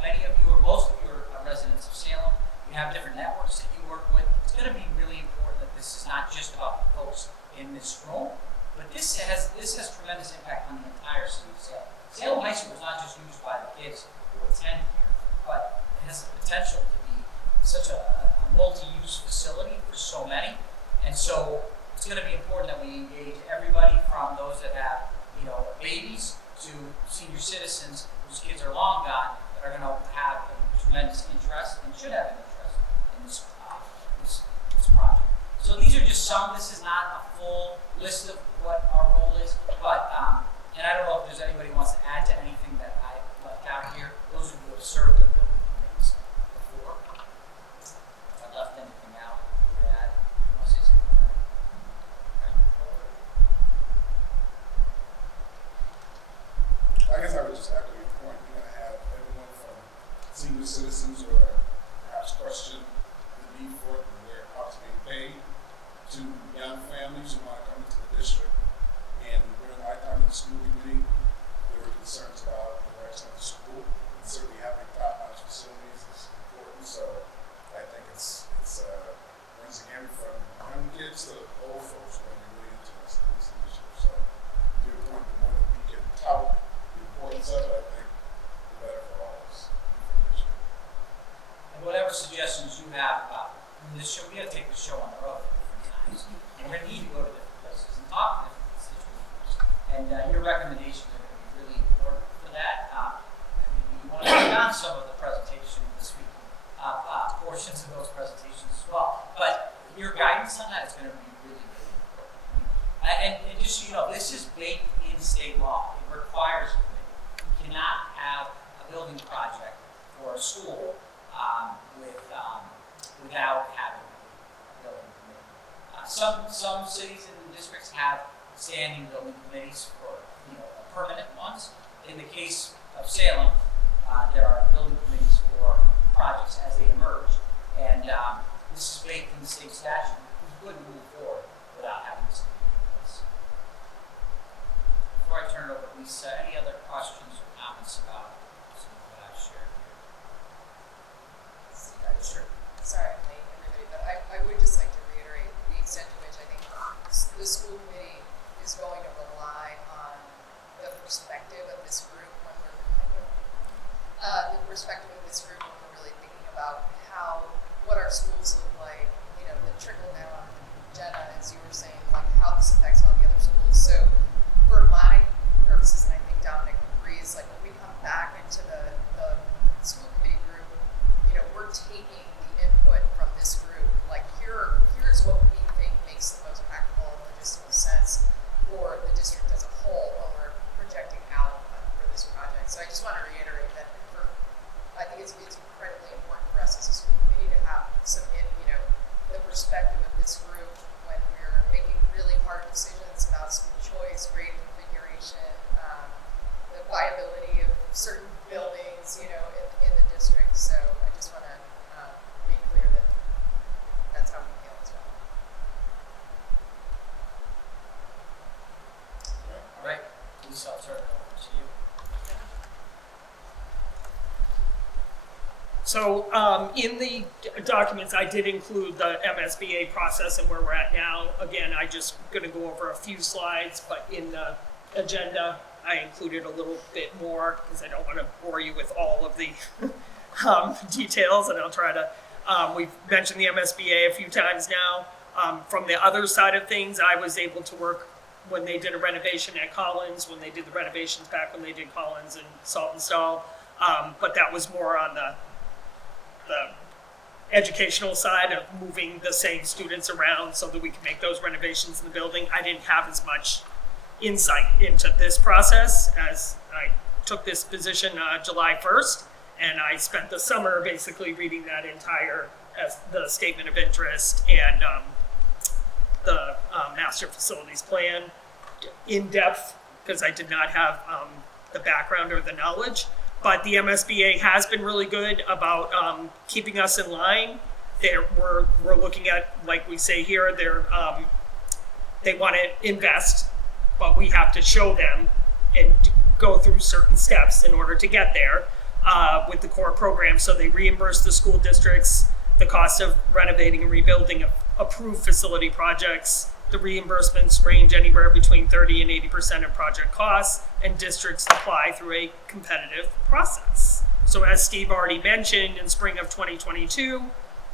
many of you, or most of you are residents of Salem. You have different networks that you work with. It's going to be really important that this is not just about the folks in this room, but this has tremendous impact on the entire city of Salem. Salem High School is not just used by the kids who attend here, but it has the potential to be such a multi-use facility for so many. And so it's going to be important that we engage everybody from those that have, babies to senior citizens whose kids are long gone that are going to have a tremendous interest and should have an interest in this project. So these are just some. This is not a full list of what our role is, but and I don't know if there's anybody who wants to add to anything that I left out here. Those of you who have served on building committees before. If I left anything out, you would add. You want to say something about that? I guess I would just echo your point. You're going to have everyone from senior citizens who are perhaps question the need for it and where it's being paid, to young families who want to come into the district. And during my time in the school committee, there were concerns about the direction of the school. And certainly having top-notch facilities is important. So I think it's runs again from young kids to old folks who are really interested in this initiative. So to your point, the more that we can tout the importance of it, I think the better for all of us. And whatever suggestions you have about this show, we got to take the show on the road at different times. And we're going to need to go to different places and talk to different constituents. And your recommendations are going to be really important for that. Maybe you want to put on some of the presentation this week, portions of those presentations as well. But your guidance on that is going to be really, really important. And just so you know, this is baked in state law. It requires a committee. You cannot have a building project for a school without having a building committee. Some cities and districts have standing building committees for permanent ones. In the case of Salem, there are building committees for projects as they emerge, and this is baked in the state statute. We wouldn't move forward without having this committee in place. Before I turn it over to Lisa, any other questions or comments about some of what I've shared here? Sure. Sorry I'm late, everybody, but I would just like to reiterate the extent to which I think the school committee is going to rely on the perspective of this group when we're really thinking about what our schools look like, the trickle down. Jenna, as you were saying, like how this affects all the other schools. So for my purposes, and I think Dominic agrees, like when we come back into the school committee group, we're taking the Lisa, I'll turn it over to you. So in the documents, I did include the MSBA process and where we're at now. Again, I just going to go over a few slides, but in the agenda, I included a little bit more because I don't want to bore you with all of the details, and I'll try to. We've mentioned the MSBA a few times now. From the other side of things, I was able to work when they did a renovation at Collins, when they did the renovations back when they did Collins and Saltonstall, but that was more on the educational side of moving the same students around so that we can make those renovations in the building. I didn't have as much insight into this process as I took this position July 1st, and I spent the summer basically reading that entire, the statement of interest and the master facilities plan in depth because I did not have the background or the knowledge. But the MSBA has been really good about keeping us in line. We're looking at, like we say here, they want to invest, but we have to show them and go through certain steps in order to get there with the core program. So they reimburse the school districts the cost of renovating and rebuilding approved facility projects. The reimbursements range anywhere between 30 and 80% of project costs, and districts apply through a competitive process. So as Steve already mentioned, in spring of 2022,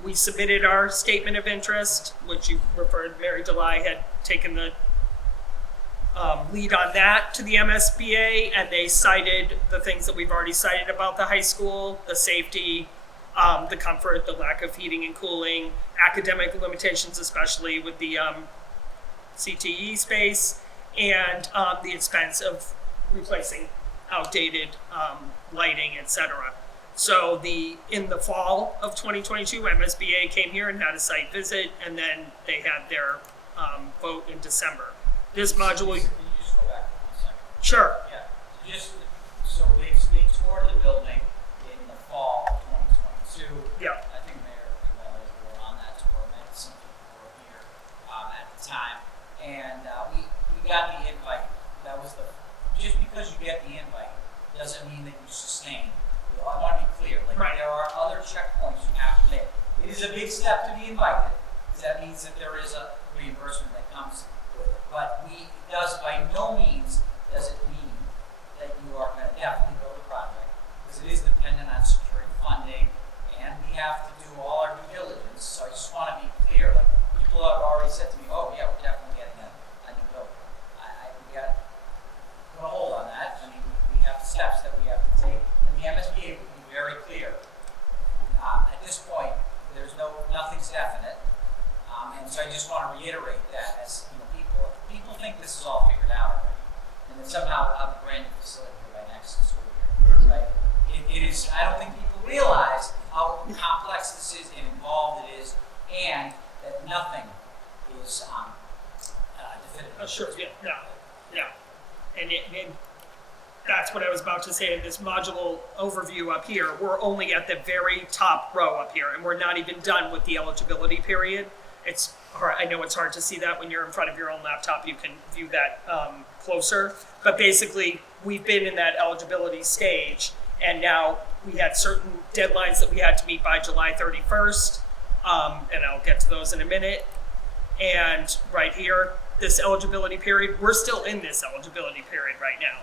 we submitted our statement of interest, which you referred, Mary DeLai had taken the lead on that to the MSBA, and they cited the things that we've already cited about the high school, the safety, the comfort, the lack of heating and cooling, academic limitations, especially with the CTE space, and the expense of replacing outdated lighting, etc. So in the fall of 2022, MSBA came here and had a site visit, and then they had their vote in December. This module, Can you just go back 1 second? sure. Yeah, so they toured the building in the fall of 2022. Yeah. I think Mayor Pimentel were on that tour, maybe some people were here at the time. And we got the invite. That was just because you get the invite doesn't mean that you sustain. I want to be clear, Right. There are other checkpoints you have to make. It is a big step to be invited, because that means that there is a reimbursement that comes with it. But it does by no means does it mean that you are going to definitely build a project, because it is dependent on securing funding, and we have to do all our due diligence. So I just want to be clear, people have already said to me, oh yeah, we're definitely getting a new building. We got to put a hold on that. I mean, we have steps that we have to take, and the MSBA would be very clear. At this point, there's nothing's definite, and so I just want to reiterate that as people think this is all figured out already, and then somehow we'll have a brand new facility by next school year, right? It is. I don't think people realize how complex this is and involved it is, and that nothing is definitive. Sure, yeah. And that's what I was about to say in this module overview up here. We're only at the very top row up here, and we're not even done with the eligibility period. It's hard, I know it's hard to see that when you're in front of your own laptop. You can view that closer. But basically, we've been in that eligibility stage, and now we had certain deadlines that we had to meet by July 31st, and I'll get to those in a minute. And right here, this eligibility period, we're still in this eligibility period right now.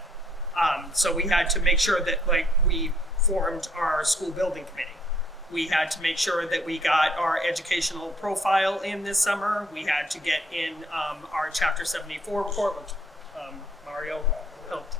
So we had to make sure that we formed our school building committee. We had to make sure that we got our educational profile in this summer. We had to get in our Chapter 74 report, which Mario helped,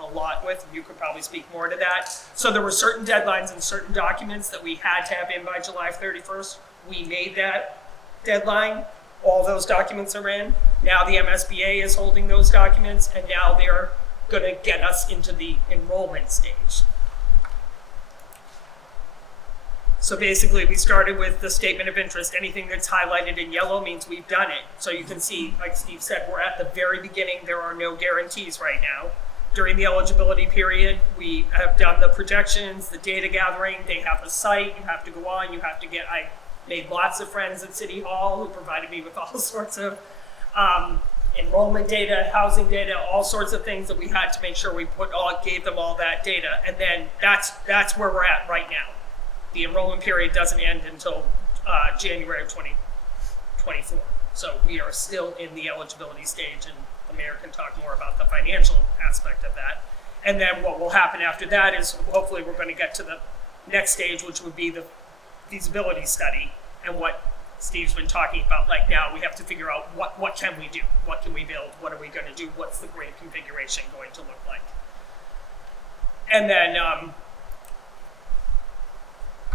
a lot with. You could probably speak more to that. So there were certain deadlines and certain documents that we had to have in by July 31st. We made that deadline. All those documents are in. Now the MSBA is holding those documents, and now they're going to get us into the enrollment stage. So basically, we started with the statement of interest. Anything that's highlighted in yellow means we've done it. So you can see, like Steve said, we're at the very beginning. There are no guarantees right now. During the eligibility period, we have done the projections, the data gathering. They have a site. You have to go on. You have to get, I made lots of friends at City Hall who provided me with all sorts of enrollment data, housing data, all sorts of things that we had to make sure we gave them all that data. And then that's where we're at right now. The enrollment period doesn't end until January of 2024. So we are still in the eligibility stage, and the mayor can talk more about the financial aspect of that. And then what will happen after that is hopefully we're going to get to the next stage, which would be the feasibility study, and what Steve's been talking about. Like now we have to figure out what can we do? What can we build? What are we going to do? What's the grade configuration going to look like? And then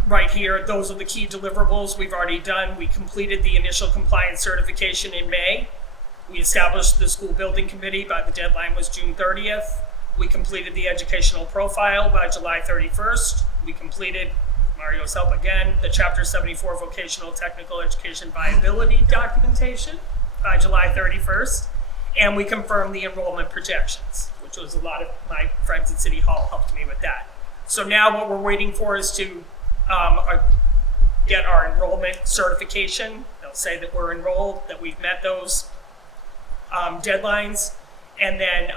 right here, those are the key deliverables we've already done. We completed the initial compliance certification in May. We established the school building committee, the deadline was June 30th. We completed the educational profile by July 31st. We completed, Mario's help again, the Chapter 74 vocational technical education viability documentation by July 31st. And we confirmed the enrollment projections, which was a lot of my friends at City Hall helped me with that. So now what we're waiting for is to get our enrollment certification. They'll say that we're enrolled, that we've met those deadlines. And then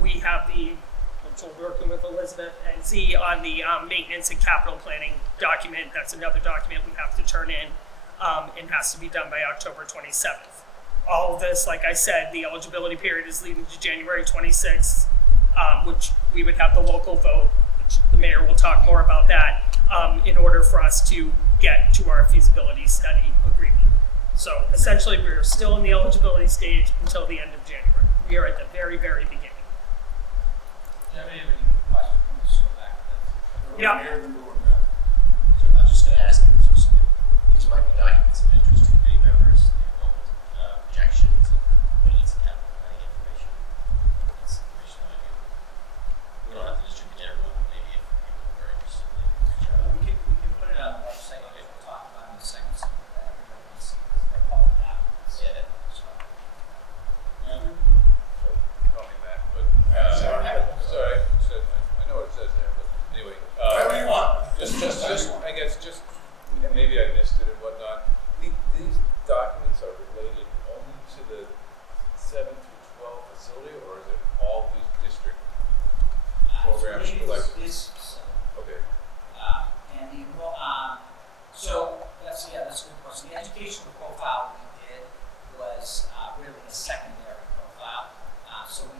we have which we're working with Elizabeth and Z on the maintenance and capital planning document. That's another document we have to turn in and has to be done by October 27th. All of this, like I said, the eligibility period is leading to January 26th, which we would have the local vote, which the mayor will talk more about that, in order for us to get to our feasibility study agreement. So essentially, we're still in the eligibility stage until the end of January. We are at the very, very beginning. Do you have any questions? Let me just go back to this. Yeah. So I was just going to ask you, so these might be documents of interest to committee members, the enrollment projections, and maintenance and capital planning information. That's information that I do. We don't have to distribute to everyone, but maybe if people are very interested, they can reach out. We can put it on the website, okay, we'll talk about it in a second, so that everybody can see, because they're public documents. Yeah, that, So, Call me Matt, but sorry. I know what it says there, but anyway. Whatever you want. Just, I guess, and maybe I missed it and whatnot. These documents are related only to the 7 through 12 facility, or is it all these district programs collected? This facility. Okay. And so that's a good question. The educational profile we did was really a secondary profile. So we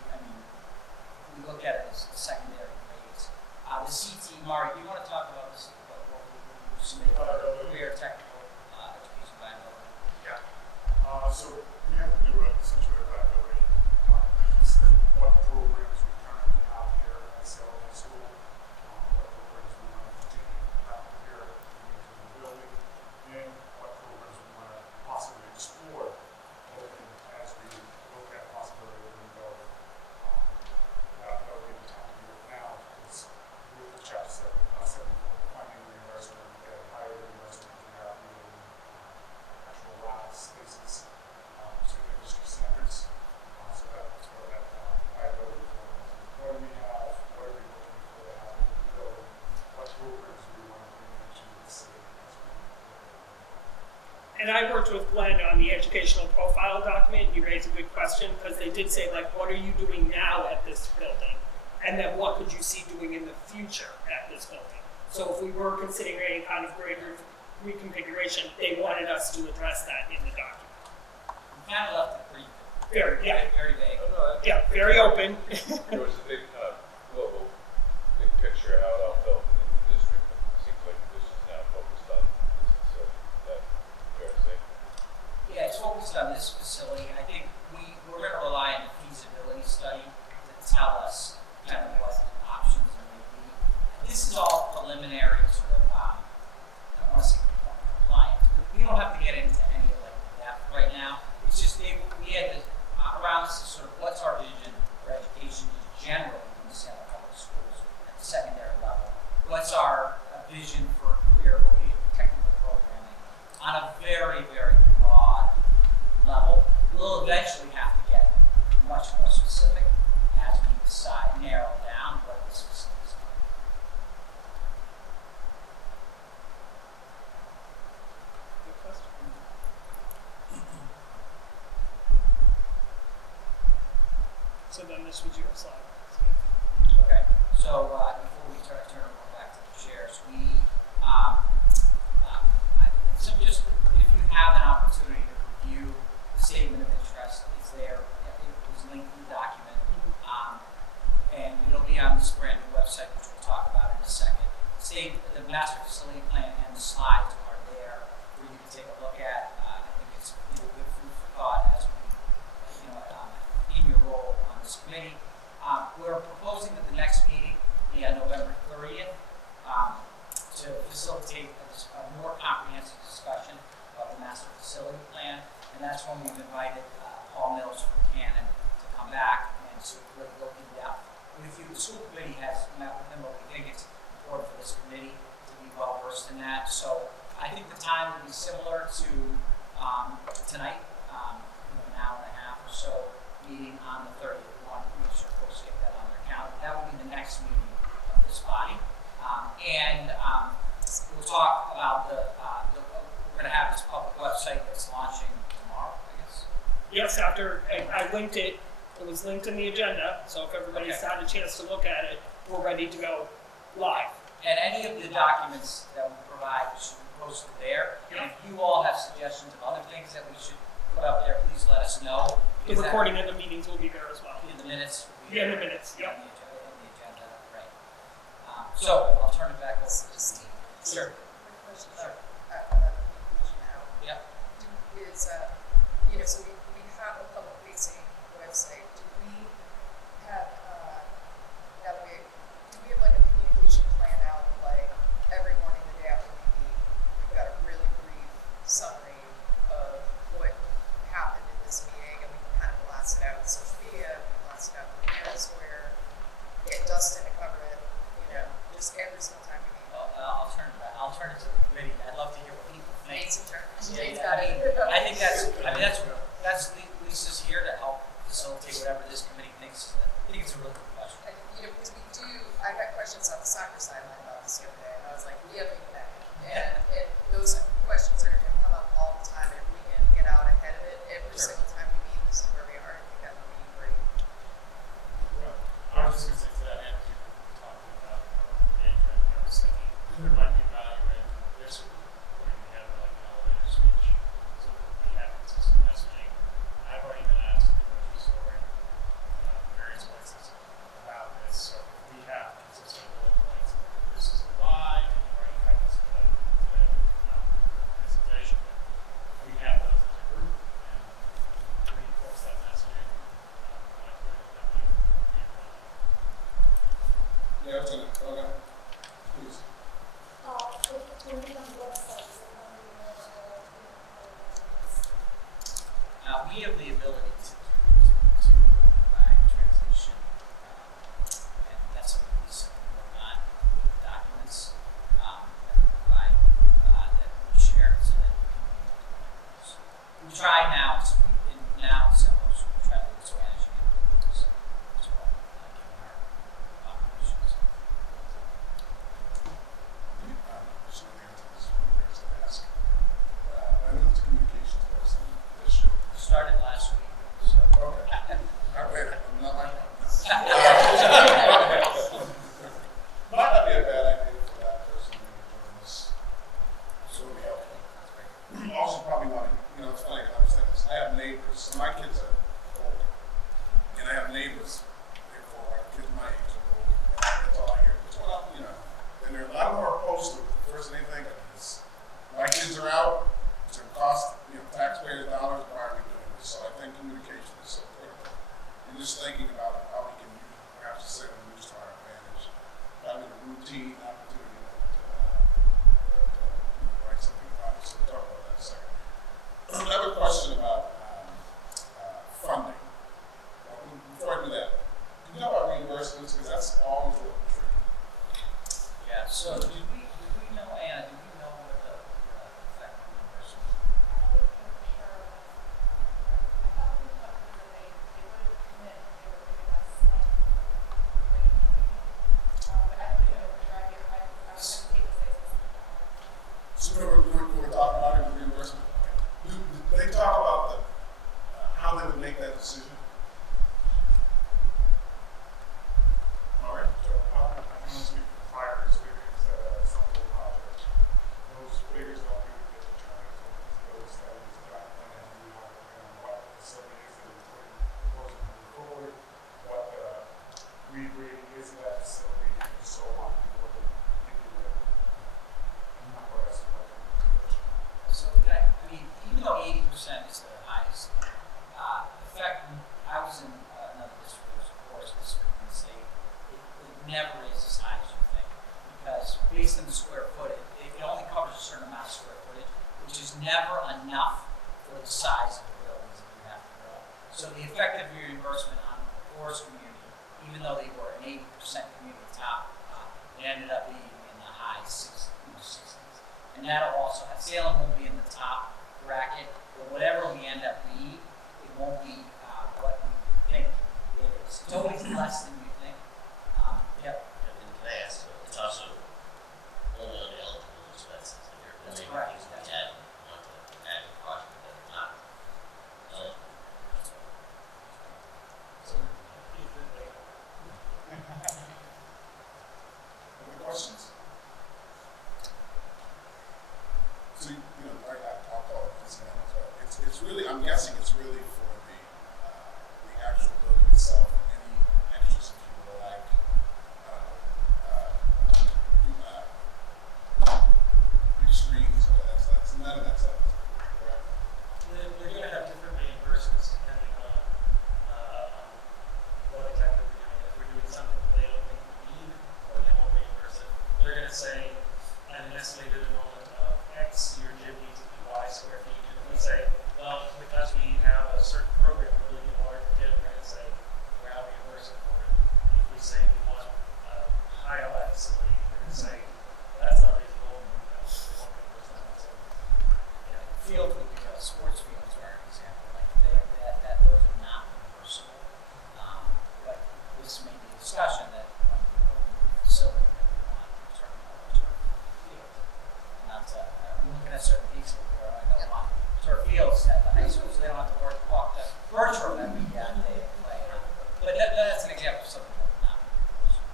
look at it as the secondary grades. The CT, Mari, you want to talk about this? What we submitted career technical education viability? Yeah. So we have to do essentially a viability document. So what programs we currently have here at Salem High School, what programs we want to continue having here into the building, and what programs we want to possibly explore as we look at possibility of the building. That would be the time to do it now, because with the Chapter 74 funding reimbursement, we get a higher reimbursement than that in actual lab spaces, to industry standards. So that's where that viability comes in. What do we have? What are we looking for to have in the building? What programs do we want to bring into the city as we look at it? And I worked with Glenn on the educational profile document. You raised a good question, because they did say, like, what are you doing now at this building? And then what could you see doing in the future at this building? So if we were considering any kind of grade reconfiguration, they wanted us to address that in the document. We kind of left it pretty Very, yeah, very vague. yeah, very open. There was a big global, big picture of how it all felt in the district. It seems like this is now focused on this facility. Is that fair to say? Yeah, it's focused on this facility. I think we're going to rely on the feasibility study to tell us kind of what options there may be. This is all preliminary sort of, I don't want to say compliance, but we don't have to get into any of like that right now. It's just we had to, around this is sort of what's our vision for education generally in the Salem Public Schools at the secondary level. What's our vision for career vocational technical programming on a very, very broad level. We'll eventually have to get much more specific as we decide, narrow down what the specifics are. Good question. So then this was your slide. Okay, so before we turn it over back to the chairs, just if you have an opportunity to review the statement of interest, it's there. It was linked in the document, and it'll be on this brand new website, which we'll talk about in a second. The master facility plan and the slides are there for you to take a look at. I think it's good food for thought as we, in your role on this committee. We're proposing that the next meeting be on November 30th to facilitate a more comprehensive discussion of the master facility plan, and that's when we've invited Paul Mills from Canon to come back and to really go in depth with you. The school committee has met with him, but we think it's important for this committee to be well versed in that. So I think the time will be similar to tonight, an hour and a half or so meeting on the 30th. We want to make sure folks get that on their calendar. That will be the next meeting of this body. We'll talk about we're going to have this public website that's launching tomorrow, I guess. Yes, after I linked it, it was linked in the agenda, so if everybody's Okay. had a chance to look at it, we're ready to go live. And any of the documents that we provide should be posted there. And if you all have suggestions of other things that we should put up there, please let us know. The recording of the meetings will be there as well. In the minutes. Yeah, in the minutes, yep. In the agenda, right. So I'll turn it back over to Steve. Sure. Quick question Sure. about communication now. Yep. Is, so we have a public facing website. Do we have, like a communication plan out, like every morning the day after we meet, we've got a really brief summary of what happened in this meeting, and we can kind of blast it out on social media, blast it out in the news, where get Dustin to cover it, just every single time we meet. Well, I'll turn it to the committee. I'd love to hear what people think. Nate's in charge. Yeah, Nate's yeah, got it. I think that's Lisa's here to help facilitate whatever this committee thinks. I think it's a really good question. Because I got questions on the soccer sideline about this the other day, and I was like, we haven't even met. And those questions are going to come up all the time, and if we can get out ahead of it every Sure. single time we meet, this is where we are, I think that would be great. Well, I was just going to say to that end, you were talking about engagement, I was thinking there might be value in this, putting together like an elevator speech, so that we have consistent messaging. I've already been asked in the grocery store and various places about this, so if we have consistent bullet points, this is why, and you already covered this in the presentation, but if we have those as a group and reinforce that messaging, like that might be a value. Yeah, I was gonna, okay, please. When we on the website, so when we We have the ability to provide translation, and that's something Lisa can work on with the documents that we provide, that we share, so that we can be multiple languages. We try now, so we try to do Spanish and English as well, given our populations. Just want to answer this one, there's a ask. I know it's a communications person issue. Started last week, so. Okay. I'm not like that. Might not be a bad idea for that person to join this. So it'll be helpful. Also probably want to, it's funny, I was like this, I have neighbors, so my kids are old. And I have neighbors, they're kids my age are old, and that's all I hear. What's going on, and they're a lot more opposed to it. The first thing they think of is, my kids are out, it's going to cost, taxpayers dollars, why are we doing this? So I think communication is so critical. And just thinking about how we can use, perhaps the Salem news to our advantage. Having a routine opportunity to write something about it. So we'll talk about that in a second. I have a question about funding. Before I do that, can you talk about reimbursements? Because that's always a little tricky. Yeah, so do we know, Anna, do we know what the effect on reimbursement? never is as high as you think, because based on the square footage, it only covers a certain amount of square footage, which is never enough for the size of the buildings that you have to build. So the effective reimbursement on the poorest community, even though they were an 80% community top, it ended up being in the high 60s. And that'll also have, Salem won't be in the top bracket, but whatever we end up being, it won't be what we think it is. It's always less than you think. Yep. And can I ask, it's also only on eligible expenses, and there are That's many correct. things we add, want to add to the project that are not eligible. So, Any questions? So, you know, I'll call it this now, but it's really, I'm guessing it's really for the actual building itself, any extras if you would like, big screens, that's none of that stuff, correct? They're gonna have different reimbursements depending on what exactly we're doing. If we're doing something that they don't think we need, or they won't reimburse it, they're gonna say, at an estimated enrollment of X, your gym needs to be Y square feet. And if we say, well, because we have a certain program, we're really a large gym, we're gonna say, we're not reimbursing for it. If we say we want a high LF facility, we're gonna say, that's not reasonable, because we won't reimburse that. So, yeah. Field would be sports fields are an example. Like they have that those are not reimbursable. But this may be a discussion that when we know the facility that we want to turn over to a field. Not to, I'm looking at certain pieces where I know a lot of turf fields at the high schools, they don't have to walk the virtual every day and play. But that's an example of something that would not be reimbursable.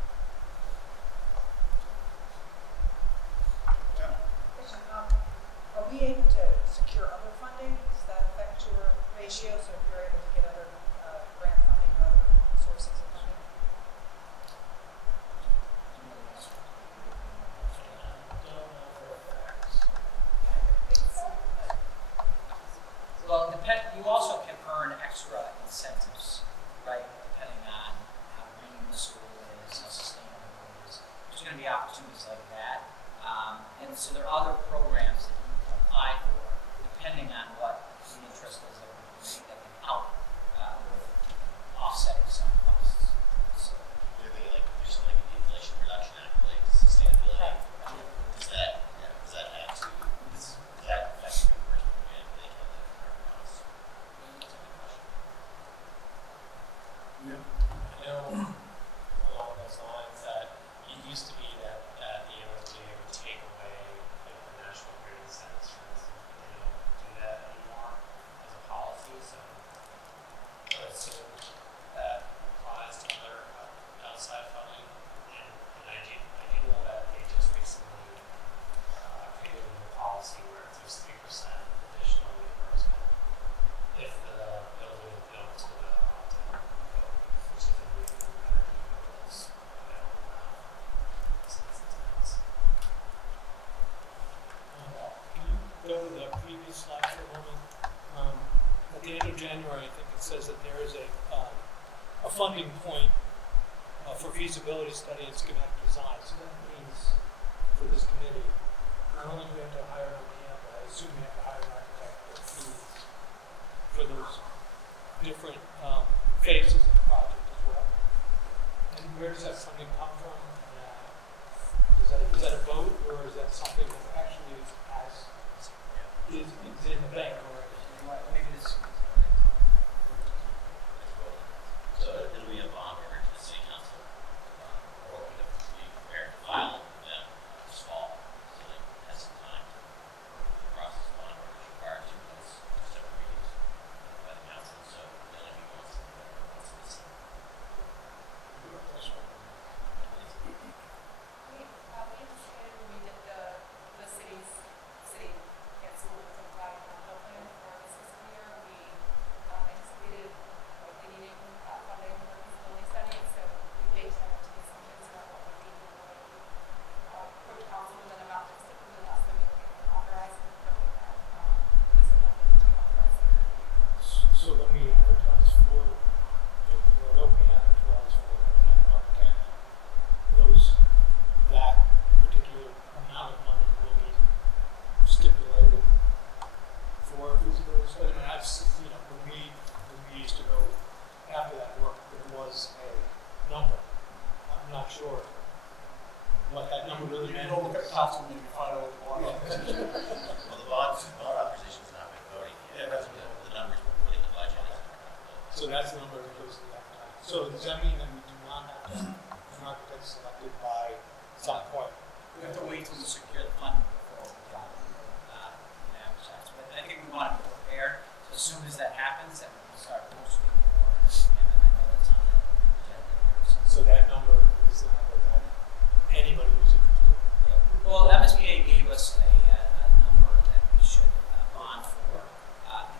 Yeah. Question, are we able to secure other funding? Does that affect your ratio? So if you're able to get other grant funding or other sources of funding? Don't know for a fact. Well, you also can earn extra incentives, right? Depending on how green the school is, how sustainable it is. There's going to be opportunities like that. And so there are other programs that you can apply for, depending on what the interest is that we can make that can help with offsetting some costs. So, you're thinking like, there's something like the Inflation Reduction Act related to sustainability. Does that add to, does that affect reimbursement when they count that in our costs? That's a good question. Yeah. I know along those lines that it used to be that the MSBA would take away the national grid incentives, for instance, but they don't do that anymore as a policy. So I assume that applies to other outside funding. And I do know that they just recently created a new policy where it gives 3% additional reimbursement if the building is built to the opt-in code, which is a new energy code that's available now for cities and towns. Can you go to the previous slide for a moment? At the end of January, I think it says that there is a funding point for feasibility study and schematic design. So that means for this committee, not only do we have to hire an OEM, but I assume we have to hire an architect for fees for those different phases of the project as well. And where does that funding come from? Is that a vote, or is that something that actually is in the bank already? maybe this. So it'll be a bond order to the city council, or we have to be prepared to file it with them this fall, so they have some time to process the bond orders required to those separate meetings by the council. So the only thing once the So does that mean that we do not have to have an architect selected by some point? We have to wait till we secure the funding before we can, advertise. But I think we want to be prepared, so as soon as that happens, then we can start posting for, and I know that's on the agenda here, So that number is the number that anybody who's interested. Well, MSBA gave us a number that we should bond for,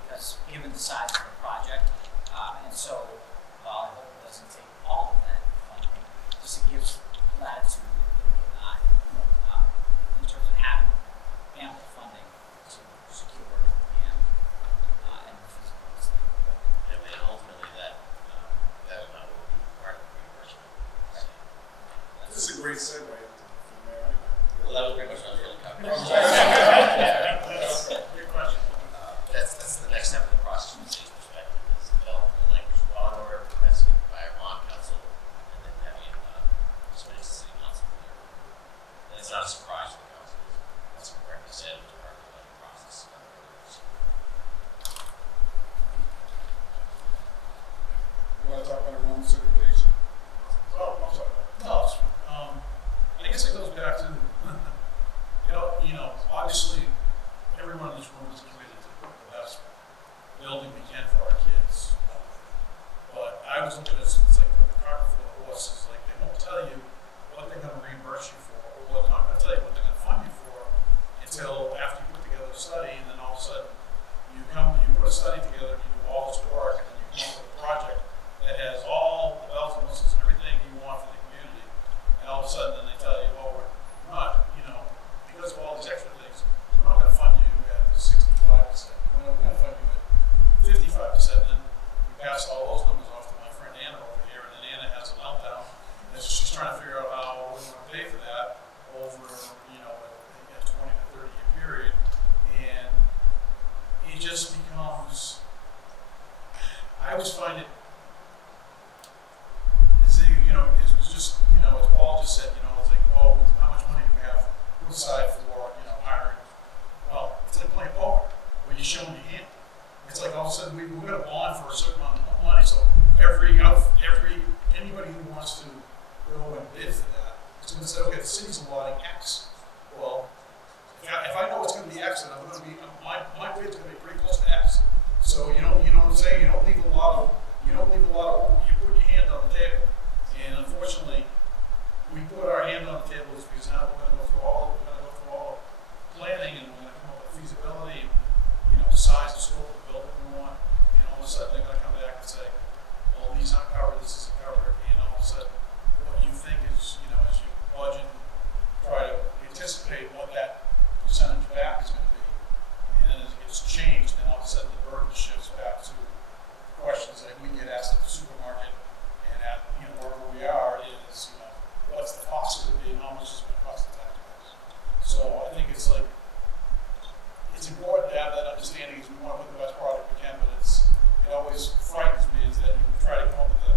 because given the size of the project, and so, while I hope it doesn't take all of that funding, just it gives latitude in terms of having ample funding to secure and feasibility. And ultimately that amount will be part of the reimbursement. This is a great segue into the mayor. Well, that was pretty much what I was really covering. Good question. That's the next step in the process from the city's perspective, is developing the language bond order, passing it by our bond council, and then having it submitted to city council for their approval. And it's not a surprise to the council, as you correctly said, it was part of the budget process. You want to talk about enrollment certification? Oh, I'm sorry. No, it's, I guess it goes back to, obviously, everyone in this room is committed to the best building we can for our kids. But I was looking at this, it's like the cart before the horse. It's like they won't tell you what they're going to reimburse you for, or what they're not going to tell you what they're going to fund you for until after you put together a study, and then all of a sudden you put a study together, and you do all this work, and then you come up with a project that has all the bells and whistles and everything you want for the community, and all of a sudden then they tell you, oh, we're not, because of all these extra things, we're not going to fund you at the 65%. We're going to fund you at 55%. Then we pass all those numbers off to my friend Anna over here, and then Anna has a meltdown, and she's trying to figure out how we're going to pay for that over, a 20 to 30 year period, and it just becomes. I always find it. It was just, as Paul just said, it's like, oh, how much money do we have put aside for, hiring? Well, it's like playing poker, where you're showing your hand. It's like all of a sudden we're going to bond for a certain amount of money, so anybody who wants to go and bid for that, is going to say, okay, the city's allotting X. Well, if I know it's going to be X, then I'm going to be, my bid's going to be pretty close to X. So you know what I'm saying? You put your hand on the table. And unfortunately, we put our hand on the table because now we're going to go through all planning, and we're going to come up with feasibility and size and scope of the building we want. And all of a sudden they're going to come back and say, well, these aren't covered, this isn't covered. And all of a sudden, what you think is, as you budget and try to anticipate what that percentage back is going to be, and then it's changed, and all of a sudden the burden shifts back to questions that we get asked at the supermarket and at wherever we are is, what's the cost of it being, how much is it going to cost the taxpayers? So I think it's important to have that understanding, is we want to put the best product we can, but it always frightens me is that you try to come up with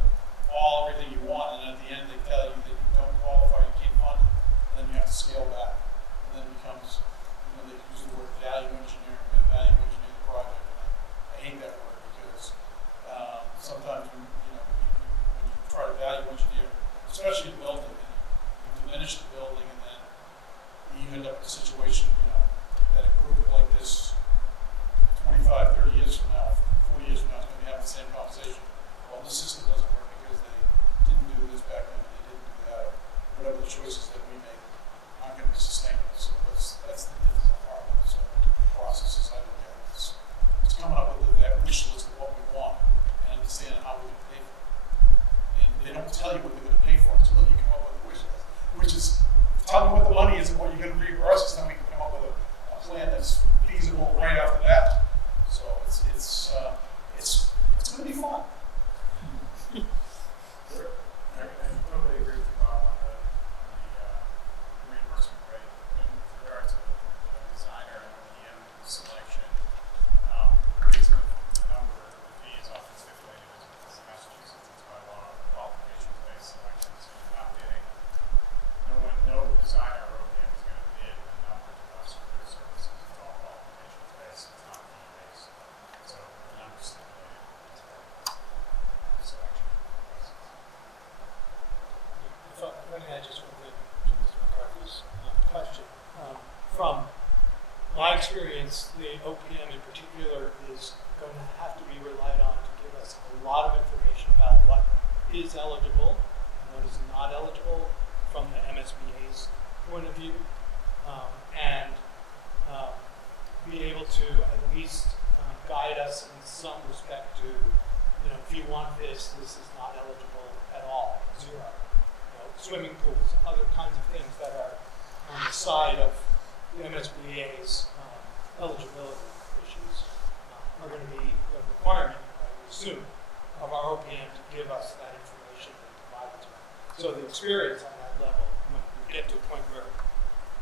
everything you want, and at the end they tell you that you don't qualify, you can't fund it, and then you have to scale back, and then it becomes, they use the word value engineering, we're going to value engineer the project, and I hate that word because sometimes when you try to value engineer, especially a building, and you diminish the building, and then you end up in a situation, that a group like this 25, 30 years from now, 40 years from now is going to be having the same conversation. Well, this system doesn't work because they didn't do this back then, they didn't do that, or whatever the choices that we make aren't going to be sustainable. So that's the difficult part of this process, as I look at it. It's coming up with that wish list of what we want and understanding how we're going to pay for it. And they don't tell you what they're going to pay for until you come up with a wish list, which is, tell me what the money is and what you're going to reimburse us, then we can come up with a plan that's feasible right after that. So it's going to be fun. add just one thing to Mr. McCarthy's question. From my experience, the OPM in particular is going to have to be relied on to give us a lot of information about what is eligible and what is not eligible from the MSBA's point of view, and be able to at least guide us in some respect to, if you want this, this is not eligible at all, 0. Swimming pools, other kinds of things that are on the side of the MSBA's eligibility issues are going to be the requirement, I would assume, of our OPM to give us that information and provide it to us. So the experience on that level, when we get to a point where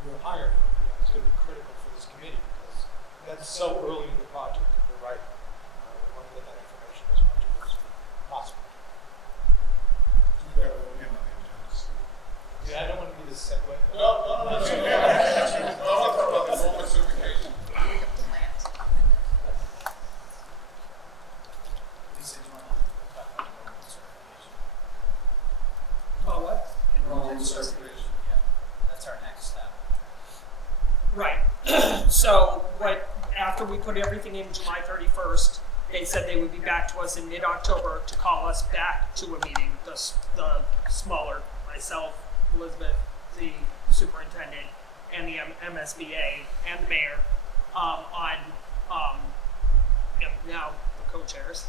we're hiring, is going to be critical for this committee because that's so early in the project, and you're right. We want to get that information as much as possible. You got OPM on the agenda, so. Yeah, I don't want to be the segue. No. I want to talk about the enrollment certification. Plant. Lisa, do you want to talk about enrollment certification? Oh, what? Enrollment certification. Yeah, that's our next step. Right. So after we put everything in July 31st, they said they would be back to us in mid-October to call us back to a meeting, the smaller, myself, Elizabeth, the superintendent, and the MSBA, and the mayor, and now the co-chairs,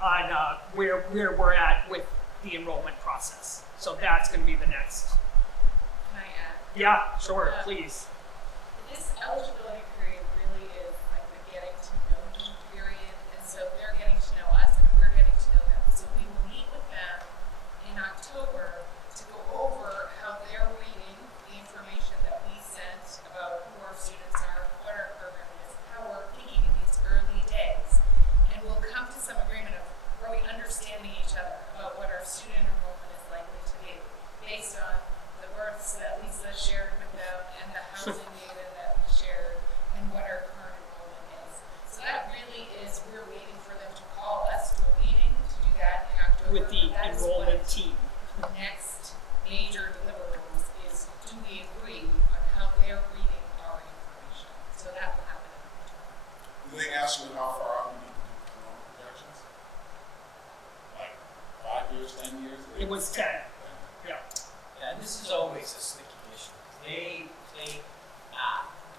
on where we're at with the enrollment process. So that's going to be the next. Can I add? Yeah, sure, Yeah. please. This eligibility period really is like the getting to know you period, and so they're getting to know us and we're getting to know them. So we will meet with them in October to go over how they're reading the information that we sent about who our students are, what our program is, how we're thinking in these early days. And we'll come to some agreement of are we understanding each other about what our student enrollment is likely to be based on the births that Lisa shared with them and the housing data that we shared and what our current enrollment is. So that really is, we're waiting for them to call us to a meeting to do that in October. With the That is enrollment what team. the next major deliverables is, do we agree on how they're reading our information? So that will happen in October. Do they ask you how far out you need to do enrollment projections? Like 5 years, 10 years? It was 10. Yeah. Yeah, this is always a sticky issue.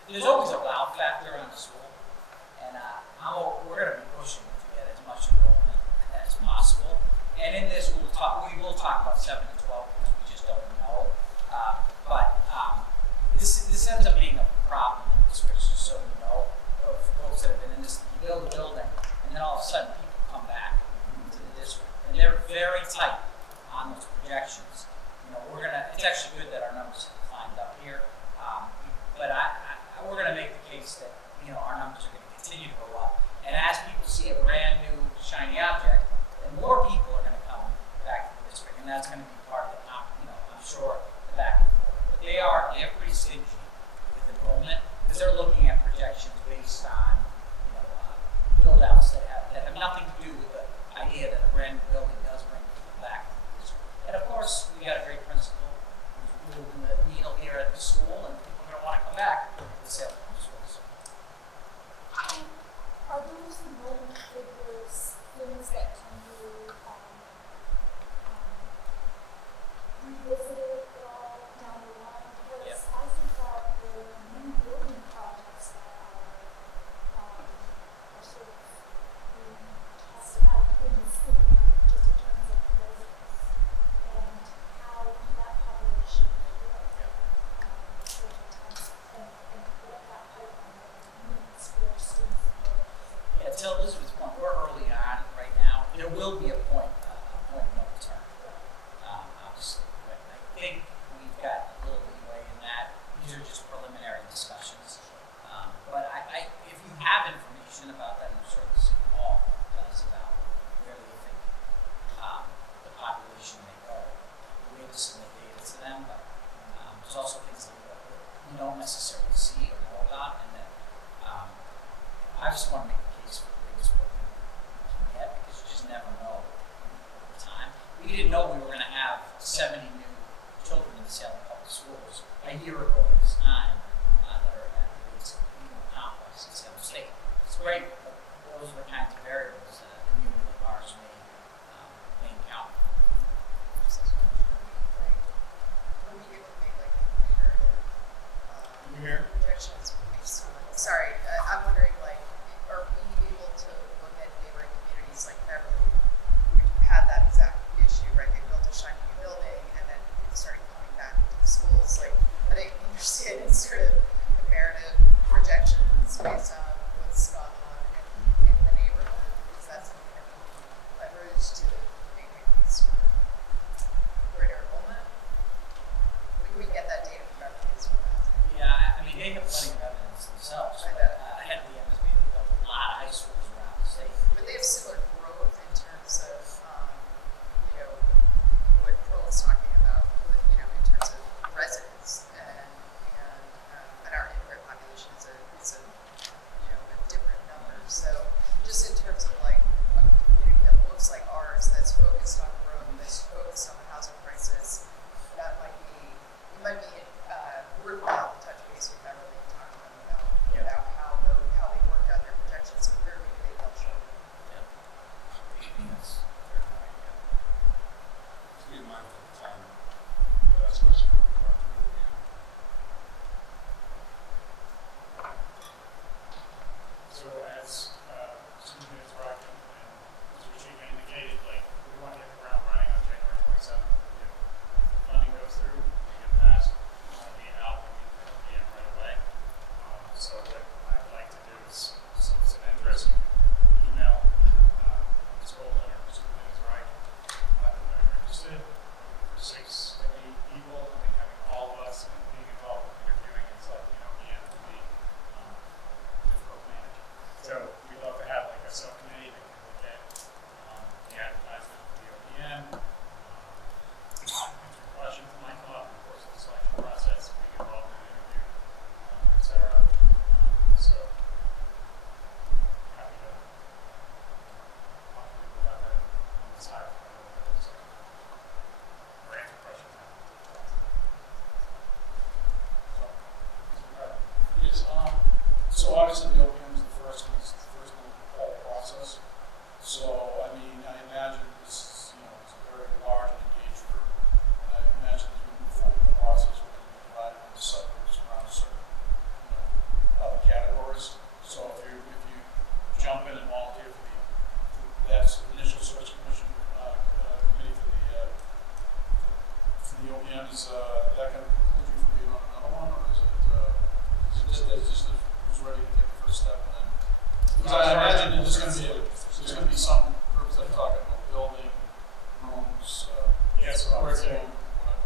There's always a wow factor on the school, and we're going to be pushing to get as much enrollment as possible. And in this, we will talk about 7 and 12 because we just don't know. But this ends up being a problem in the district, just so you know, of folks that have been in this. You build a building, and then all of a sudden people come back to the district, and they're very tight on those projections. It's actually good that our numbers have climbed up here, but we're going to make the case that our numbers are going to continue to go up. And as people see a brand new shiny object, then more people are going to come back to the district, and that's going to be part of it. I'm sure the back and forth. But they're pretty stingy with enrollment because they're looking at projections based on build-outs that have nothing to do with the idea that a brand new building does bring people back to the district. And of course, we got a great principal who's moving the needle here at the school, and people are going to want to come back to the Salem High School. So. Are those enrollment figures things that can be revisited at all down the line? Because Yeah. I think that there are many building projects that are sort of being tossed about in the city, right? Just in terms of buildings and how that population will grow. Over time, and what that pipeline means for students and buildings. Yeah, to Elizabeth's point, we're early on right now. There will be a point of no return, obviously. But I think we've got a little leeway in that. These are just preliminary discussions. But if you have information about that, I'm sure the city hall does about where they think the population may go. We have to submit data to them, but there's also things that we don't necessarily see or know about, and that I just want to make the case for the biggest program we can get because you just never know over time. We didn't know we were going to have 70 new children schools a year ago at this time that are at these complex in Salem State. It's great, but those are the kinds of variables that a community like ours may encounter. When we able to make like comparative Here. projections based on, sorry, I'm wondering like, are we able to look at neighboring communities like Beverly, which had that exact issue, right? They built a shiny new building and then people started coming back into the schools. Like, are they interested in sort of comparative projections based on what's gone on in the neighborhood? Is that something that we can leverage to make a case for greater enrollment? Like, we get that data from Beverly as well. Yeah, I mean, they have plenty of evidence themselves. I bet. I had the MSB, they built a lot of high schools around the state. But they have similar growth in terms of, you know, what Pearl was talking about, you know, in terms of residents and our immigrant population is a, you know, a different number. So just in terms of like a community that looks like ours, that's focused on growth, that's focused on the housing crisis, that might be, it might be worthwhile to touch base with Beverly and talk to them about how they worked out their projections and where maybe they fell short. That's fair point, yeah. Just be mindful of the time. The last question from Mark to the end. So as Susan is right and Mr. Chief indicated, like we want to hit the ground running on January 27th. If funding goes through, we get passed, we want to be out and we can be in right away. So what I'd like to do is solicit interest, email Ms. Golden or Susan is right, let them know you're interested. For 6 to 8 people, I think having all of us being involved in interviewing is like, you know, the end will be difficult to manage. So we'd love to have like a subcommittee that can look at the advertisement for the OPM, answer questions that might come up in the course of the selection process, being involved in the interview, et cetera. So happy to talk to people about that on the side of or answer questions. Yes, so obviously the OPM is the first one of the whole process. So, I mean, I imagine this is, you know, it's a very large and engaged group. And I imagine as we move forward in the process, we're going to be divided into subgroups around certain, you know, other categories. So if you jump in and volunteer for that initial search commission committee for the OPM, is that going to preclude you from being on another one, or is it just who's ready to take the first step and then? Because I imagine there's going to be some groups that are talking about building rooms. Yes, so I would say, whatever.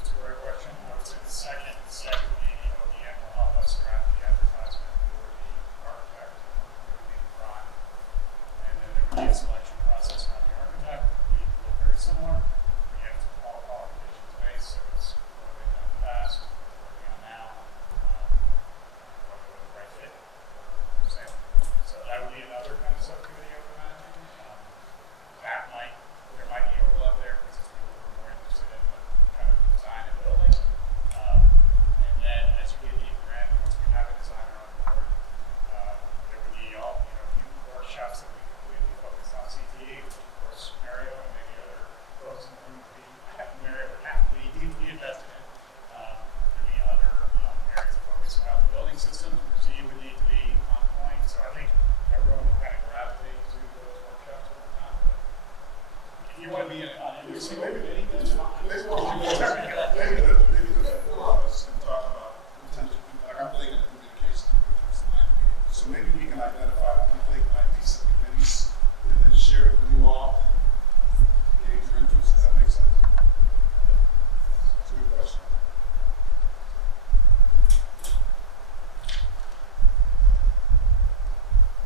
it's a great question. I would say the second would be the OPM will help us draft the advertisement for the architect, who would be the prime. And then there would be a selection process around the architect, it would look very similar. We have all qualifications based, so it's what they've done in the past, what we're working on now, whether we're the right fit. Same. So that would be another kind of subcommittee I would imagine. There might be overlap there because it's people who are more interested in the kind of design and building. And then as you get deeper in, once we have a designer on board, there would be a few workshops that we completely focused on CTE, which of course Mario and maybe other folks in the room would be, Mario would have to be deeply invested in. There'd be other areas of focus about the building systems, where Z would need to be on point. So I think everyone will kind of gravitate to those workshops over time. But if you want to be on every single committee, that's fine. Maybe the four of us can talk about potential, like I'm thinking of communication committees tonight. So maybe we can identify what we think might be some committees and then share it with you all. Engage your interest. Does that make sense? It's a good question.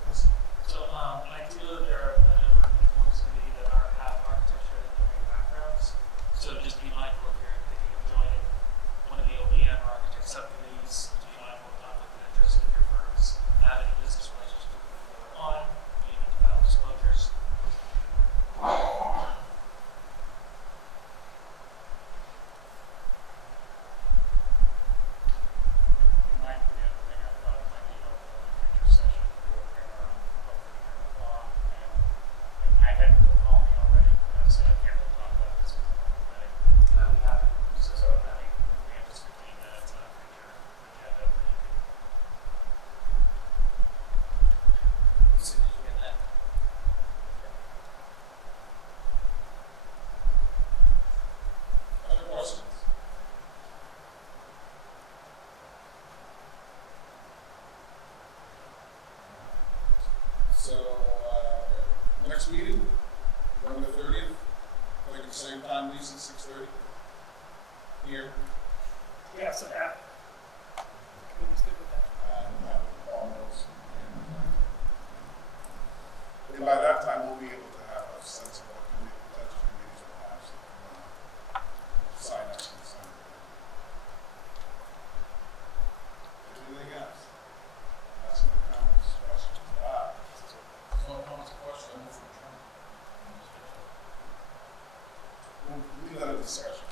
Yes. So I do know that there are a number of people in this committee that have architecture and engineering backgrounds. So just be mindful if you're thinking of joining, your time, Lisa, 6:30? Here, Yeah, so that, committee's good with that. and have all those. And by that time, we'll be able to have a sense of what potential committees will have, so if you want to sign up and sign up. Anything else? That's my comments, questions. So, comments, questions, I'm for adjournment. We'll leave that a discussion.